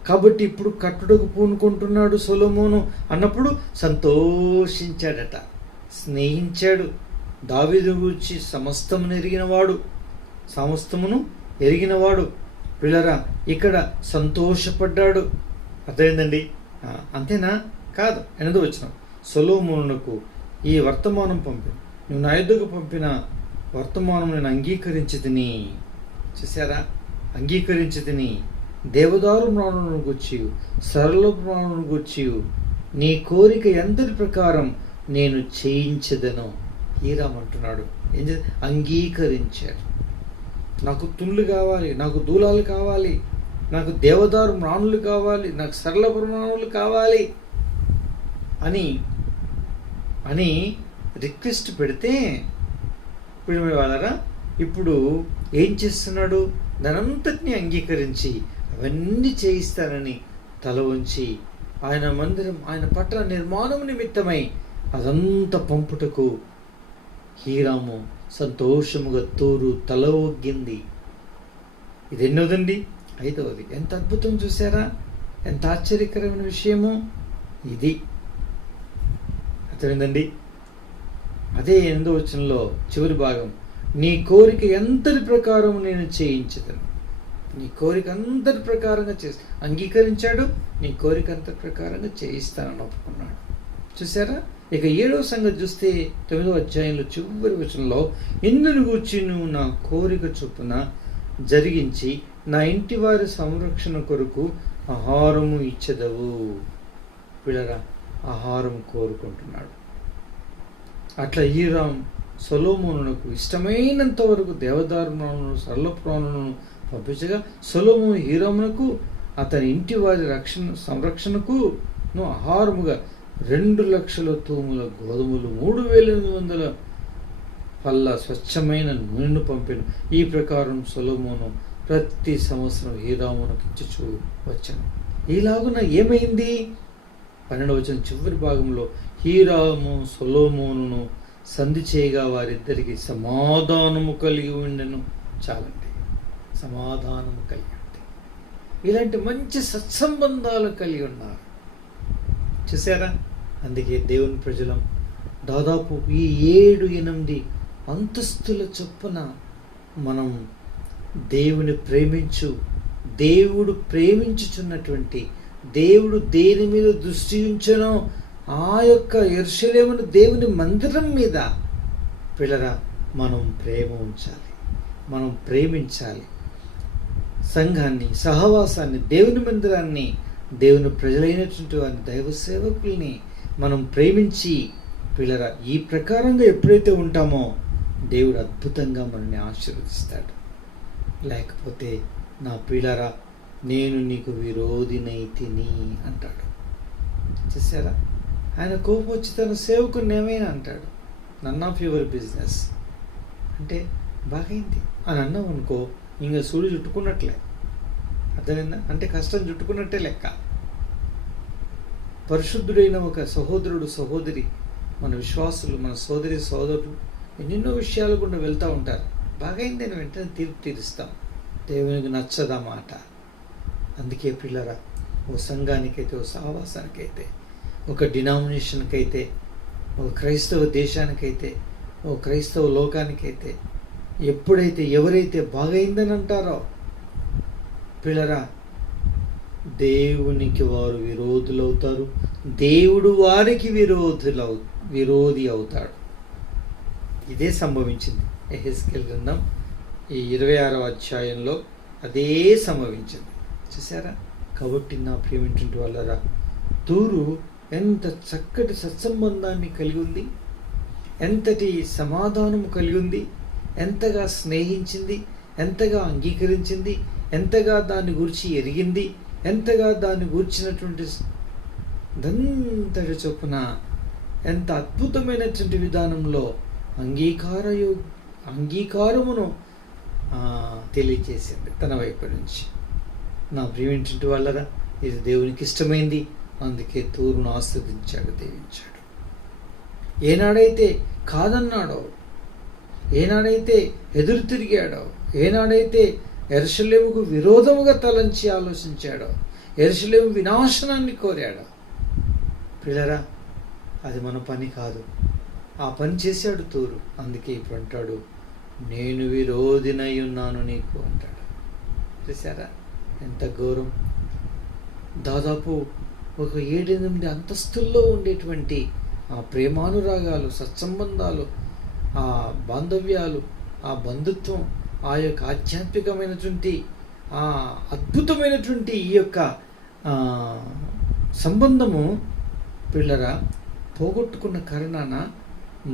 కాబట్టి ఇప్పుడు కట్టుటకు పూనుకుంటున్నాడు సొలొమోను అన్నప్పుడు సంతోషించాడట, స్నేహించాడు. దావీదు గురించి సమస్తమును ఎరిగినవాడు పిల్లరా ఇక్కడ సంతోషపడ్డాడు. అర్థమైందండి? అంతేనా? కాదు. 8వ వచనం, సొలొమోనునకు ఈ వర్తమానం పంపి, నువ్వు నా యొద్దకు పంపిన వర్తమానం నేను అంగీకరించితిని. చూసారా? అంగీకరించితిని. దేవదారు మ్రాణులను గూర్చి, సరళ మ్రాణులను గూర్చి నీ కోరిక ఎంతటి ప్రకారం నేను చేయించదను. హీరామ్ అంటున్నాడు, ఏం అంగీకరించాడు. నాకు తుండ్లు కావాలి, నాకు దూలాలు కావాలి, నాకు దేవదారు మ్రాణులు కావాలి, నాకు సరళ మ్రాణులు కావాలి అని రిక్వెస్ట్ పెడితే, వాళ్ళరా ఇప్పుడు ఏం చేస్తున్నాడు? దానంతటిని అంగీకరించి అవన్నీ చేయిస్తానని తల వంచి ఆయన మందిరం, ఆయన పట్టణ నిర్మాణం నిమిత్తమై అదంతా పంపుటకు హీరాము సంతోషముగా తూరు తల ఒగ్గింది. ఇది ఎన్నోదండి? 5వది. ఎంత అద్భుతం! చూసారా? ఎంత ఆశ్చర్యకరమైన విషయము ఇది. అర్థమైందండి? అదే 8వ వచనంలో చివరి భాగం, నీ కోరిక ఎంతటి ప్రకారం నేను చేయించదను. నీ కోరిక అంతటి ప్రకారంగా అంగీకరించాడు. నీ కోరిక అంతటి ప్రకారంగా చేయిస్తానని ఒప్పుకున్నాడు. చూసారా? ఇక 7వ సంగతి చూస్తే 9వ అధ్యాయంలో చివరి వచనంలో, ఇందును గూర్చి నువ్వు నా కోరిక చొప్పున జరిగించి నా ఇంటి వారి సంరక్షణ కొరకు ఆహారము ఇచ్చదవు. పిల్లరా, ఆహారం కోరుకుంటున్నాడు. అట్లా హీరాం సొలొమోనునకు ఇష్టమైనంత వరకు దేవదారులను సరళపురాణులను పంపించగా సొలొమోను హీరామునకు అతని ఇంటి వారి సంరక్షణకు ఆహారముగా 2,00,000 తూముల గోధుమలు 3,800 పళ్ళ స్వచ్ఛమైన నూనెను పంపెను. ఈ ప్రకారం సొలొమోను ప్రతి సంవత్సరం హీరామునకు ఇచ్చుచూ వచ్చాను. ఈలాగున ఏమైంది? 12వ వచనం చివరి భాగంలో హీరాము సొలొమోనును సంధి చేయగా వారిద్దరికి సమాధానము కలిగి ఉండెను. చాలండి, సమాధానము కలిగి ఉంది. ఇలాంటి మంచి సత్సంబంధాలు కలిగి ఉన్నారు. చూసారా? అందుకే దేవుని ప్రజలం దాదాపు ఈ 7-8 అంతస్తుల చొప్పున మనం దేవుని దేవుడు ప్రేమించుచున్నటువంటి, దేవుడు దేని మీద దృష్టి ఉంచనో ఆ యొక్క యెరూషలేమును దేవుని మందిరం మీద పిల్లరా మనం ప్రేమ ఉంచాలి, మనం ప్రేమించాలి. సంఘాన్ని, సహవాసాన్ని, దేవుని మందిరాన్ని, దేవుని ప్రజలైనటువంటి వారిని, దైవ సేవకుల్ని మనం ప్రేమించి పిల్లరా ఈ ప్రకారంగా ఎప్పుడైతే ఉంటామో దేవుడు అద్భుతంగా మనల్ని ఆశీర్వదిస్తాడు. లేకపోతే నా పిల్లరా నేను నీకు విరోధినైతిని అంటాడు. చూసారా? ఆయన కోపం వచ్చి తన సేవకుని ఏమైనా అంటాడు, నన్ ఆఫ్ యువర్ బిజినెస్ అంటే బాగైంది అని అన్నాం అనుకో, ఇంకా సూడు చుట్టుకున్నట్లే. అర్థమైందా? అంటే కష్టం చుట్టుకున్నట్టే లెక్క. పరిశుద్ధుడైన ఒక సహోదరుడు, సహోదరి, మన విశ్వాసులు, మన సోదరి సోదరులు ఎన్నెన్నో విషయాలు గుండా వెళ్తూ ఉంటారు. బాగైంది అని వెంటనే తీర్పు తీరుస్తాం. దేవునికి నచ్చదా మాట. అందుకే పిల్లరా, ఓ సంఘానికైతే, ఓ సహవాసానికైతే, ఒక డినామినేషన్కైతే, ఒక క్రైస్తవ దేశానికైతే, ఓ క్రైస్తవ లోకానికైతే ఎప్పుడైతే ఎవరైతే బాగైందని అంటారో పిల్లరా దేవునికి వారు విరోధులవుతారు, దేవుడు వారికి విరోధి అవుతాడు. ఇదే సంభవించింది యెహెజ్కేలు గ్రంథం ఈ 26వ అధ్యాయంలో అదే సంభవించింది. చూసారా? కాబట్టి నా ప్రియమైనటువంటి వాళ్ళరా, తూరు ఎంత చక్కటి సత్సంబంధాన్ని కలిగి ఉంది, ఎంతటి సమాధానము కలిగి ఉంది, ఎంతగా స్నేహించింది, ఎంతగా అంగీకరించింది, ఎంతగా దాన్ని గురించి ఎరిగింది, ఎంతగా దాన్ని గూర్చినటువంటి దంతటి చొప్పున ఎంత అద్భుతమైనటువంటి విధానంలో అంగీకారమును తెలియజేసింది తన వైపు నుంచి. నా ప్రియమైనటువంటి వాళ్ళరా, ఇది దేవునికి ఇష్టమైంది. అందుకే తూరును ఆస్వాదించాడు, దీవించాడు. ఏనాడైతే కాదన్నాడో, ఏనాడైతే ఎదురు తిరిగాడో, ఏనాడైతే యెరూషలేముకు విరోధముగా తలంచి ఆలోచించాడో, యెరూషలేము వినాశనాన్ని కోరాడో పిల్లరా, అది మన పని కాదు. ఆ పని చేశాడు తూరు. అందుకే ఇప్పుడు అంటాడు, నేను విరోధినై ఉన్నాను నీకు అంటాడు. చూసారా ఎంత ఘోరం! దాదాపు ఒక 7-8 అంతస్తుల్లో ఉండేటువంటి ఆ ప్రేమానురాగాలు, సత్సంబంధాలు, ఆ బాంధవ్యాలు, ఆ బంధుత్వం, ఆ యొక్క ఆధ్యాత్మికమైనటువంటి ఆ అద్భుతమైనటువంటి ఈ యొక్క సంబంధము పిల్లరా పోగొట్టుకున్న కారణాన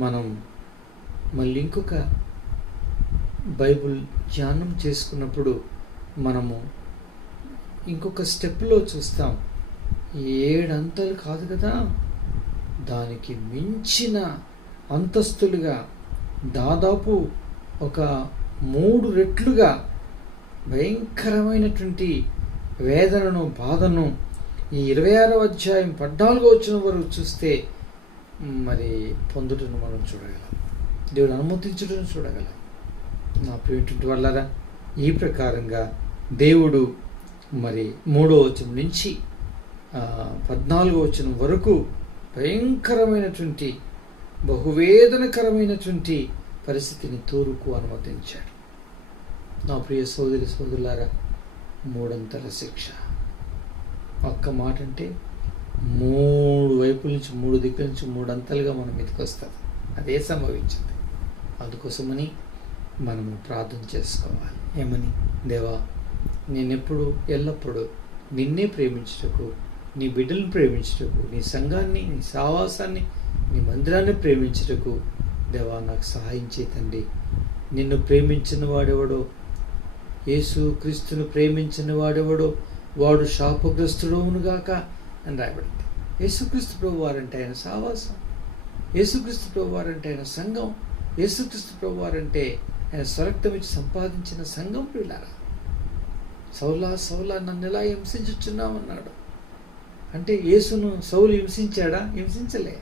మనం మళ్ళీ ఇంకొక బైబుల్ ధ్యానం చేసుకున్నప్పుడు మనము ఇంకొక స్టెప్లో చూస్తాం. 7 అంతలు కాదు కదా, దానికి మించిన అంతస్తులుగా దాదాపు ఒక 3 రెట్లుగా భయంకరమైనటువంటి వేదనను, బాధను ఈ 26వ అధ్యాయం 14వ వచనం వరకు చూస్తే మరి పొందుటను మనం చూడగలం, దేవుడు అనుమతించడం చూడగలం. నా ప్రియటువంటి వాళ్ళరా, ఈ ప్రకారంగా దేవుడు మరి 3వ వచనం నుంచి 14వ వచనం వరకు భయంకరమైనటువంటి బహువేదనకరమైనటువంటి పరిస్థితిని తూరుకు అనుమతించాడు. నా ప్రియ సోదరి సోదరులారా, 3 అంతల శిక్ష. ఒక్క మాట అంటే 3 వైపుల నుంచి, 3 దిక్కుల నుంచి 3 అంతలుగా మనం మీదకి వస్తుంది. అదే సంభవించింది. అందుకోసమని మనము ప్రార్థన చేసుకోవాలి. ఏమని? దేవా, నేనెప్పుడు ఎల్లప్పుడూ నిన్నే ప్రేమించుటకు, నీ బిడ్డలను ప్రేమించుటకు, నీ సంఘాన్ని, నీ సావాసాన్ని, నీ మందిరాన్ని ప్రేమించుటకు దేవా నాకు సహాయం చేయి తండ్రి. నిన్ను ప్రేమించిన వాడెవడో, యేసు క్రీస్తును ప్రేమించిన వాడెవడో వాడు శాపగ్రస్తుడవునుగాక అని రాయబడింది. యేసుక్రీస్తు ప్రభు వారంటే ఆయన సావాసం, యేసుక్రీస్తు ప్రభు వారంటే ఆయన సంఘం, యేసుక్రీస్తు ప్రభు వారంటే ఆయన స్వరక్తం ఇచ్చి సంపాదించిన సంఘం. పిల్లారా, సౌలా సౌలా నన్ను ఎలా హింసించుచున్నామన్నాడు అంటే యేసును సౌలు హింసించాడా? హింసించలే.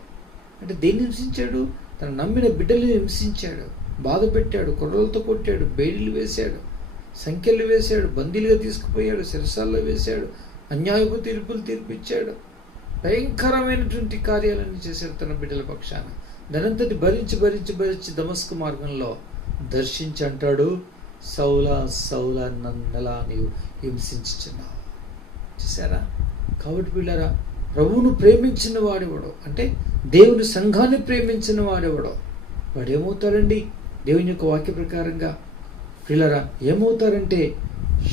అంటే దేన్ని హింసించాడు? తను నమ్మిన బిడ్డలు హింసించాడు, బాధ పెట్టాడు, కొర్రలతో కొట్టాడు, బేడీలు వేశాడు, సంఖ్యలు వేశాడు, బందీలుగా తీసుకుపోయాడు, శిరసాల్లో వేశాడు, అన్యాయపు తీర్పులు తీర్పిచ్చాడు, భయంకరమైనటువంటి కార్యాలన్నీ చేశాడు తన బిడ్డల పక్షాన. దానంతటి భరించి భరించి భరించి దమస్కు మార్గంలో దర్శించి అంటాడు, సౌలా సౌలా నన్నెలా నీవు హింసించుచున్నావు. చూసారా? కాబట్టి పిల్లరా, ప్రభువును ప్రేమించిన వాడెవడో అంటే దేవుని సంఘాన్ని ప్రేమించిన వాడెవడో వాడు ఏమవుతాడండి? దేవుని యొక్క వాక్య ప్రకారంగా పిల్లరా ఏమవుతారంటే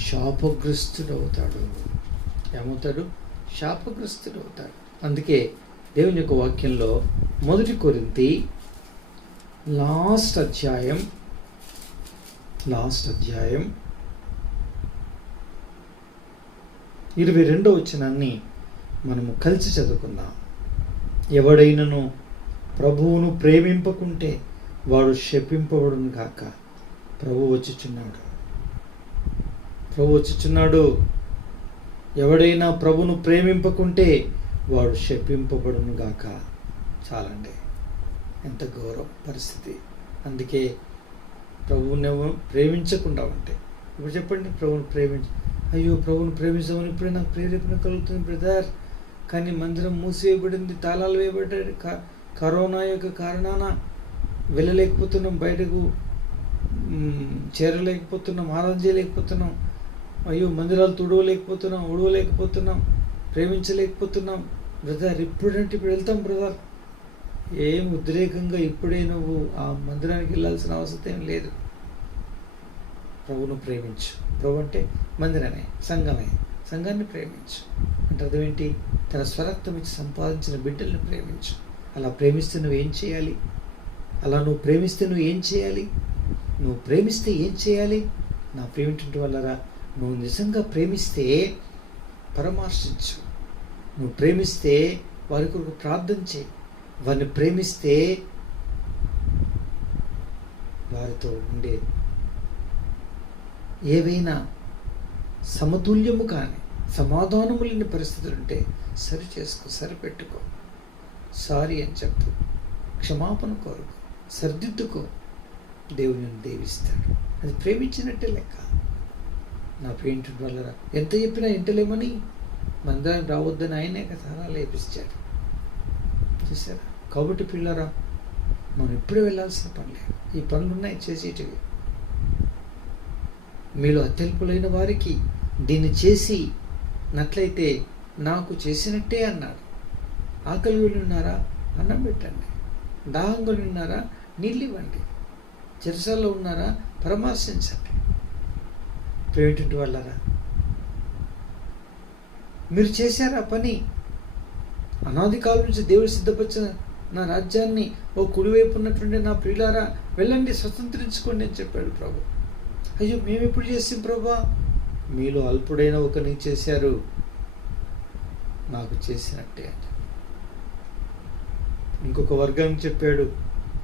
శాపగ్రస్తుడవుతాడు. ఏమవుతాడు? శాపగ్రస్తుడవుతాడు. అందుకే దేవుని యొక్క వాక్యంలో 1 కొరింథీ లాస్ట్ అధ్యాయం 22వ వచనాన్ని మనము కలిసి చదువుకుందాం. ఎవడైనను ప్రభువును ప్రేమింపకుంటే వాడు శపింపబడును గాక. ప్రభు వచ్చుచున్నాడు. ఎవడైనా ప్రభువును ప్రేమింపకుంటే వాడు శపింపబడును గాక. చాలండి, ఎంత గౌరవ పరిస్థితి. అందుకే ప్రభువుని ప్రేమించకుండా ఉంటే, ఇప్పుడు చెప్పండి, ప్రభువుని అయ్యో ప్రభువుని ప్రేమించమని ఇప్పుడే నాకు ప్రేరేపణ కలుగుతుంది బ్రదర్, కానీ మందిరం మూసివేయబడింది, తాళాలు వేయబడ్డాయి, కరోనా యొక్క కారణాన వెళ్ళలేకపోతున్నాం, బయటకు చేరలేకపోతున్నాం, ఆరాధన చేయలేకపోతున్నాం, అయ్యో మందిరాలు ఉడవలేకపోతున్నాం, ప్రేమించలేకపోతున్నాం బ్రదర్. ఇప్పుడంటే ఇప్పుడు వెళ్తాం బ్రదర్. ఏం ఉద్రేకంగా ఇప్పుడే నువ్వు ఆ మందిరానికి వెళ్ళాల్సిన అవసరం ఏం లేదు. ప్రభువును ప్రేమించు. ప్రభు అంటే మందిరమే, సంఘాన్ని ప్రేమించు అంటే అదేంటి? తన స్వరక్తం ఇచ్చి సంపాదించిన బిడ్డల్ని ప్రేమించు. అలా ప్రేమిస్తే నువ్వు ఏం చేయాలి? నువ్వు ప్రేమిస్తే ఏం చేయాలి? నా ప్రేమించడం వల్లరా, నువ్వు నిజంగా ప్రేమిస్తే పరామర్శించు. నువ్వు ప్రేమిస్తే వారి కొరకు ప్రార్థన చేయి. వారిని ప్రేమిస్తే వారితో ఉండే ఏవైనా సమతుల్యము కానీ సమాధానము లేని పరిస్థితులు ఉంటే సరిపెట్టుకో, సారీ అని చెప్పు, క్షమాపణ కోరుకో, సరిదిద్దుకో. దేవుని దీవిస్తాడు. అది ప్రేమించినట్టే లెక్క. నా ప్రేమించడం వల్ల ఎంత చెప్పినా ఇంటలేమని మందిరానికి రావద్దని ఆయనే కదా లేపిస్తాడు. చూసారా? కాబట్టి పిల్లరా, మనం ఇప్పుడే వెళ్ళాల్సిన పనిలేదు. ఈ పనులు ఉన్నాయి చేసేటివి. మీలో అత్యల్పులైన వారికి దీన్ని చేసినట్లయితే నాకు చేసినట్టే అన్నాడు. ఆకలి ఉన్నారా? అన్నం పెట్టండి. దాహంగా ఉన్నారా? నీళ్ళు ఇవ్వండి. చెరసాల్లో ఉన్నారా? పరామర్శించండి. ప్రేమిటి వాళ్ళరా, మీరు చేశారా పని? అనాది కాలం నుంచి దేవుడు సిద్ధపరిచిన నా రాజ్యాన్ని కుడివైపు ఉన్నటువంటి నా ప్రియులారా వెళ్ళండి, స్వతంత్రించుకోండి అని చెప్పాడు ప్రభు. అయ్యో మేము ఎప్పుడు చేసాం ప్రభా? మీలో అల్పుడైన ఒకరిని చేశారు, నాకు చేసినట్టే అని. ఇంకొక వర్గానికి చెప్పాడు,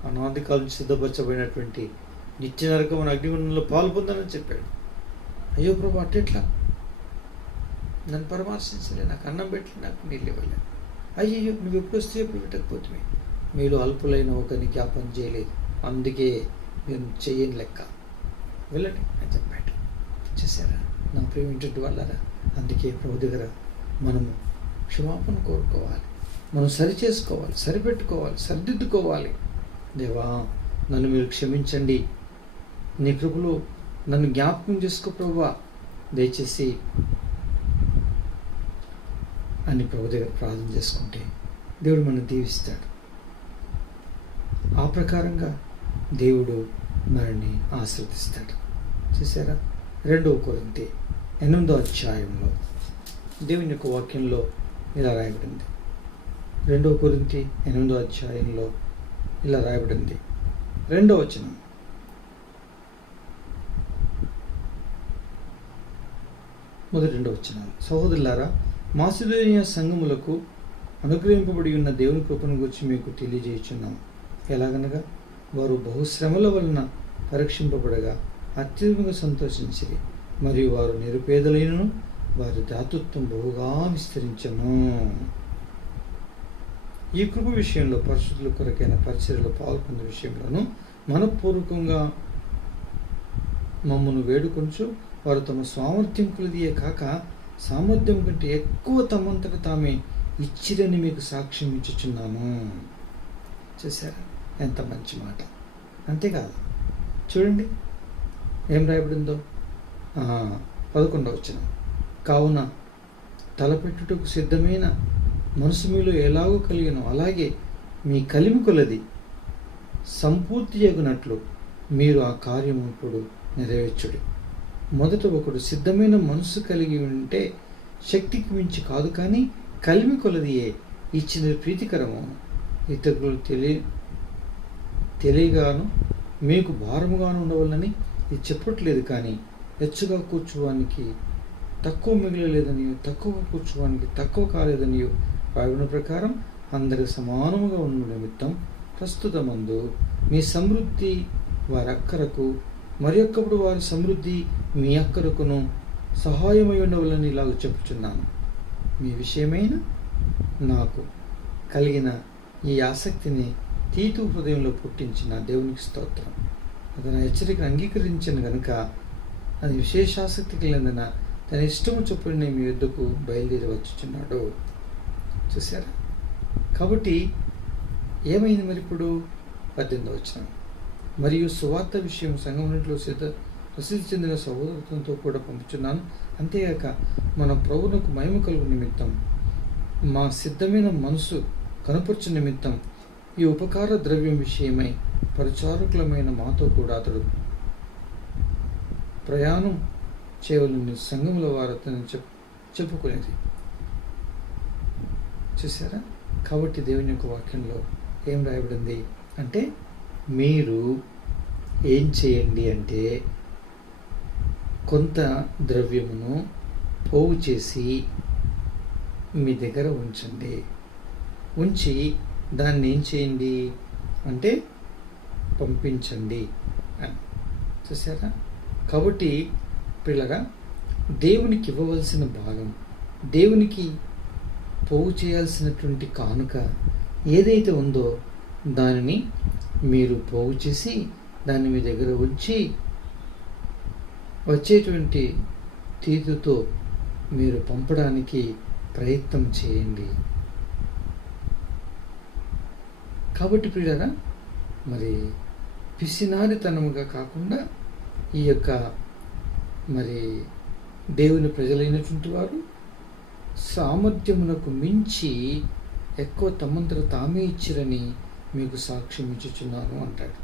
అనాది కాలం నుంచి సిద్ధపరచబడినటువంటి నిత్య నరకం అగ్నిగుండంలో పాలు పొందాలని చెప్పాడు. అయ్యో ప్రభు అట్టెట్లా? నన్ను పరామర్శించలే, నాకు అన్నం పెట్టలే, నాకు నీళ్ళు ఇవ్వలేదు. అయ్యో నువ్వు ఎప్పుడు వస్తే ఎప్పుడు పెట్టకపోతే. మీలో అల్పులైన ఒకరికి ఆ పని చేయలేదు, అందుకే నేను చెయ్యని లెక్క, వెళ్ళండి అని చెప్పాడు. చేశారా? నా ప్రేమించడం వల్లరా. అందుకే ప్రభు దగ్గర మనము క్షమాపణ కోరుకోవాలి, మనం సరిచేసుకోవాలి, సరిపెట్టుకోవాలి, సరిదిద్దుకోవాలి. దేవా నన్ను మీరు క్షమించండి, నీ కృపలో నన్ను జ్ఞాపకం చేసుకో ప్రభువా దయచేసి అని ప్రభు దగ్గర ప్రార్థన చేసుకుంటే దేవుడు మనల్ని దీవిస్తాడు. ఆ ప్రకారంగా దేవుడు మనల్ని ఆశీర్వదిస్తాడు. చూసారా? 2 కొరింథీ 8వ అధ్యాయంలో దేవుని యొక్క వాక్యంలో ఇలా రాయబడింది. 2 కొరింథీ 8వ అధ్యాయంలో ఇలా రాయబడింది. 2వ వచనం. మొదటి 2 వచనాలు. సహోదరులారా, మాసిదోనియా సంఘములకు అనుగ్రహింపబడి ఉన్న దేవుని కృపను గురించి మీకు తెలియజేయుచున్నాం. ఎలాగనగా వారు బహుశ్రమల వలన పరీక్షింపబడగా అత్యధికంగా సంతోషించిరి, మరియు వారు నిరుపేదలైనను వారి దాతృత్వం బహుగా విస్తరించను. ఈ కృప విషయంలో పరిశుద్ధుల కొరకైన పరిచర్యలో పాల్గొన్న విషయంలోనూ మనపూర్వకంగా మమ్మను వేడుకొంచు వారు తమ సామర్థ్యం కొలదియే కాక సామర్థ్యం కంటే ఎక్కువ తమంతట తామే ఇచ్చిరని మీకు సాక్ష్యం ఇచ్చుచున్నాము. చూసారా ఎంత మంచి మాట. అంతేకాదు, చూడండి ఏం రాయబడిందో. 11వ వచనం. కావున తలపెట్టుటకు సిద్ధమైన మనసు మీలో ఎలాగో కలిగినో అలాగే మీ కలిమి కొలది సంపూర్తి యగునట్లు మీరు ఆ కార్యము ఇప్పుడు నెరవేర్చుడి. మొదట ఒకడు సిద్ధమైన మనసు కలిగి ఉంటే శక్తికి మించి కాదు, కానీ కలిమి కొలదియే ఇచ్చిన ప్రీతికరము. ఇతరులు తెలియగాను మీకు భారముగాను ఉండవాలని ఇది చెప్పట్లేదు, కానీ హెచ్చుగా కూర్చోవానికి తక్కువ మిగలలేదని, తక్కువ కూర్చోవానికి తక్కువ కాలేదని రాయబడిన ప్రకారం అందరి సమానముగా ఉన్న నిమిత్తం ప్రస్తుతమందు మీ సమృద్ధి వారి అక్కరకు, మరి ఒక్కప్పుడు వారి సమృద్ధి మీ అక్కరకును సహాయమై ఉండవాలని ఇలాగ చెప్పుచున్నాను. మీ విషయమైన నాకు కలిగిన ఈ ఆసక్తిని తీతు హృదయంలో పుట్టించిన దేవునికి స్తోత్రం. అతను హెచ్చరికను అంగీకరించను గనుక అది విశేషాసక్తి కలిగిన తన ఇష్టము చొప్పున మీ యుద్ధకు బయలుదేరి వచ్చుచున్నాడు. చూసారా? కాబట్టి ఏమైంది మరి ఇప్పుడు? 18వ వచనం. మరియు సువార్త విషయం సంఘములో ప్రసిద్ధి చెందిన సహోదరులతో కూడా పంపుచున్నాను. అంతేగాక మన ప్రభువునకు మహిమ కలుగు నిమిత్తం మా సిద్ధమైన మనసు కనపరచు నిమిత్తం ఈ ఉపకార ద్రవ్యం విషయమై పరిచారకులమైన మాతో కూడా అతడు ప్రయాణం చేయవలని సంఘముల వారు అతను చెప్పుకునేది. చూసారా? కాబట్టి దేవుని యొక్క వాక్యంలో ఏం రాయబడింది అంటే, మీరు ఏం చేయండి అంటే కొంత ద్రవ్యమును పోగు చేసి మీ దగ్గర ఉంచండి. ఉంచి దాన్ని ఏం చేయండి అంటే పంపించండి అని. చూసారా? కాబట్టి పిల్లగా దేవునికి ఇవ్వవలసిన భాగం, దేవునికి పోగు చేయాల్సినటువంటి కానుక ఏదైతే ఉందో దానిని మీరు పోగు చేసి దాన్ని మీ దగ్గర ఉంచి వచ్చేటువంటి తీతుతో మీరు పంపడానికి ప్రయత్నం చేయండి. కాబట్టి ప్రియులారా, మరి పిసినారితనముగా కాకుండా ఈ యొక్క మరి దేవుని ప్రజలైనటువంటి వారు సామర్థ్యమునకు మించి ఎక్కువ తమంతట తామే ఇచ్చిరని మీకు సాక్ష్యం ఇచ్చుచున్నాను అంటాడు.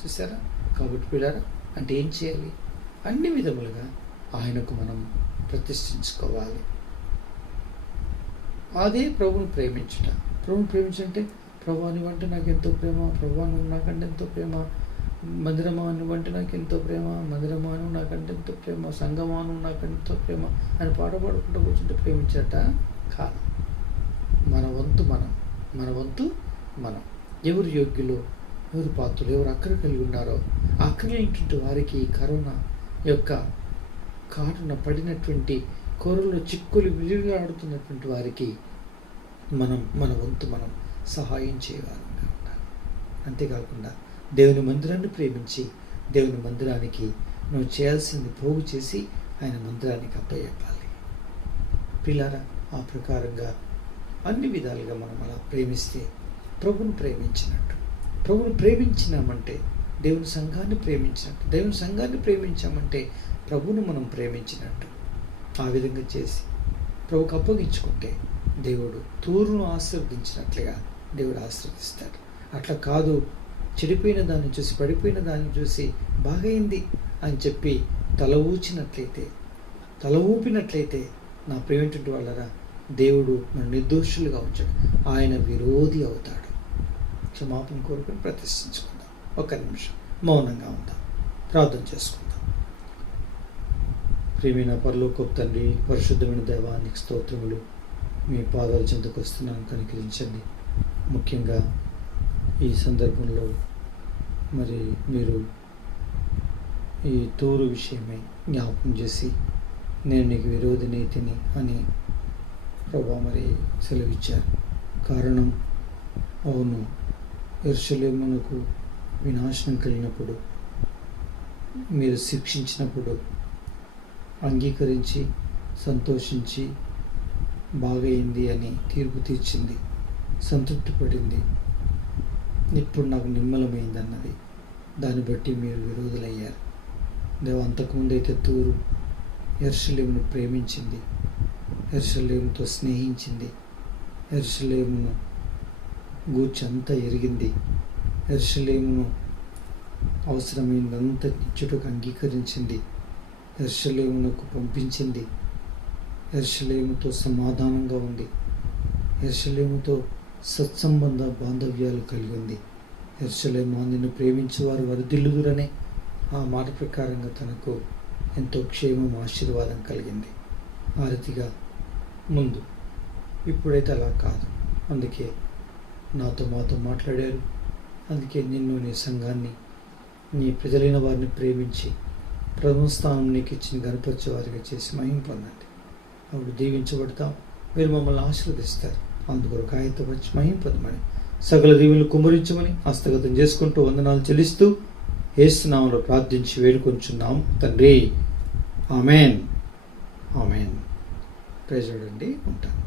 చూసారా? కాబట్టి పిల్లారా, అంటే ఏం చేయాలి? అన్ని విధములుగా ఆయనకు మనం ప్రతిష్ఠించుకోవాలి. అదే ప్రభువును ప్రేమించుట. ప్రభువును ప్రేమించంటే, ప్రభువా నువ్వంటే నాకు ఎంతో ప్రేమ, ప్రభువా నువ్వు నాకంటే ఎంతో ప్రేమ, మందిరమా నువ్వంటే నాకు ఎంతో ప్రేమ, మందిరమా నువ్వు నాకంటే ఎంతో ప్రేమ, సంఘమా నువ్వు నాకంటే ఎంతో ప్రేమ అని పాట పాడుకుంటూ కూర్చుంటే ప్రేమించట కాదు. మన వంతు మనం ఎవరు యోగ్యులు, ఎవరు పాత్రులు, ఎవరు అక్కర కలిగి ఉన్నారో అక్కరైనటువంటి వారికి కరోనా యొక్క కాటున పడినటువంటి కూరల్లో చిక్కులు విరిగా ఆడుతున్నటువంటి వారికి మన వంతు మనం సహాయం చేయవాలంగా ఉండాలి. అంతేకాకుండా దేవుని మందిరాన్ని ప్రేమించి దేవుని మందిరానికి నువ్వు చేయాల్సింది పోగు చేసి ఆయన మందిరానికి అప్పయ్యాలి. పిల్లారా, ఆ ప్రకారంగా అన్ని విధాలుగా మనం అలా ప్రేమిస్తే ప్రభువును ప్రేమించినట్టు. ప్రభువును ప్రేమించినామంటే దేవుని సంఘాన్ని ప్రేమించినట్టు. దేవుని సంఘాన్ని ప్రేమించామంటే ప్రభువును మనం ప్రేమించినట్టు. ఆ విధంగా చేసి ప్రభువుకు అప్పగించుకుంటే దేవుడు తూరును ఆశీర్వదించినట్లుగా దేవుడు ఆశీర్వదిస్తాడు. అట్లా కాదు, చెడిపోయిన దాన్ని చూసి, పడిపోయిన దాన్ని చూసి బాగైంది అని చెప్పి తల ఊపినట్లయితే నా ప్రేమేంటి వాళ్ళరా, దేవుడు మన నిర్దోషులుగా ఉంచాడు, ఆయన విరోధి అవుతాడు. క్షమాపణ కోరుకుని ప్రతిష్ఠించుకుందాం. ఒక నిమిషం మౌనంగా ఉందాం, ప్రార్థన చేసుకుందాం. ప్రియమైన పరలోకపు తండ్రి, పరిశుద్ధమైన దేవానికి స్తోత్రములు. మీ పాదాల చెంతకు వస్తున్నాను, కనికరించండి. ముఖ్యంగా ఈ సందర్భంలో మరి మీరు ఈ తూరు విషయమై జ్ఞాపకం చేసి నేను నీకు విరోధి నీతిని అని ప్రభా మరి సెలవిచ్చారు. కారణం, అవును, యెరూషలేమునకు వినాశనం కలిగినప్పుడు మీరు శిక్షించినప్పుడు అంగీకరించి సంతోషించి బాగైంది అని తీర్పు తీర్చింది, సంతృప్తి పడింది. ఇప్పుడు నాకు నిమ్మలమైందన్నది. దాన్ని బట్టి మీరు విరోధులయ్యారు. దేవ, అంతకుముందైతే తూరు యెరూషలేమును ప్రేమించింది, యెరూషలేముతో స్నేహించింది, యెరూషలేమును గూర్చి అంతా ఎరిగింది, యెరూషలేమును అవసరమైనంత ఇచ్చుటకు అంగీకరించింది, యెరూషలేమునకు పంపించింది, యెరూషలేముతో సమాధానంగా ఉంది, యెరూషలేముతో సత్సంబంధ బాంధవ్యాలు కలిగి ఉంది. యెరూషలేము, నిన్ను ప్రేమించే వారు వర్ధిల్లుదురనే ఆ మాట ప్రకారంగా తనకు ఎంతో క్షేమం, ఆశీర్వాదం కలిగింది. ఆ రీతిగా ముందు. ఇప్పుడైతే అలా కాదు. అందుకే మాతో మాట్లాడారు. అందుకే నిన్ను, నీ సంఘాన్ని, నీ ప్రజలైన వారిని ప్రేమించి ప్రథమ స్థానం నీకు ఇచ్చిన గణపరిచే వారిగా చేసి మహిమ పొందండి. అప్పుడు దీవించబడతాం, మీరు మమ్మల్ని ఆశీర్వదిస్తారు. అందుకొరకు ఆయత్తపరిచి మహిమ పొందమని, సకల దీవులు కుమ్మరించమని హస్తగతం చేసుకుంటూ వందనాలు చెల్లిస్తూ యేసు నామములో ప్రార్థించి వేడుకొంచున్నాం తండ్రి. ఆమెన్. ఆమెన్. Praise Lord. ఉంటాను.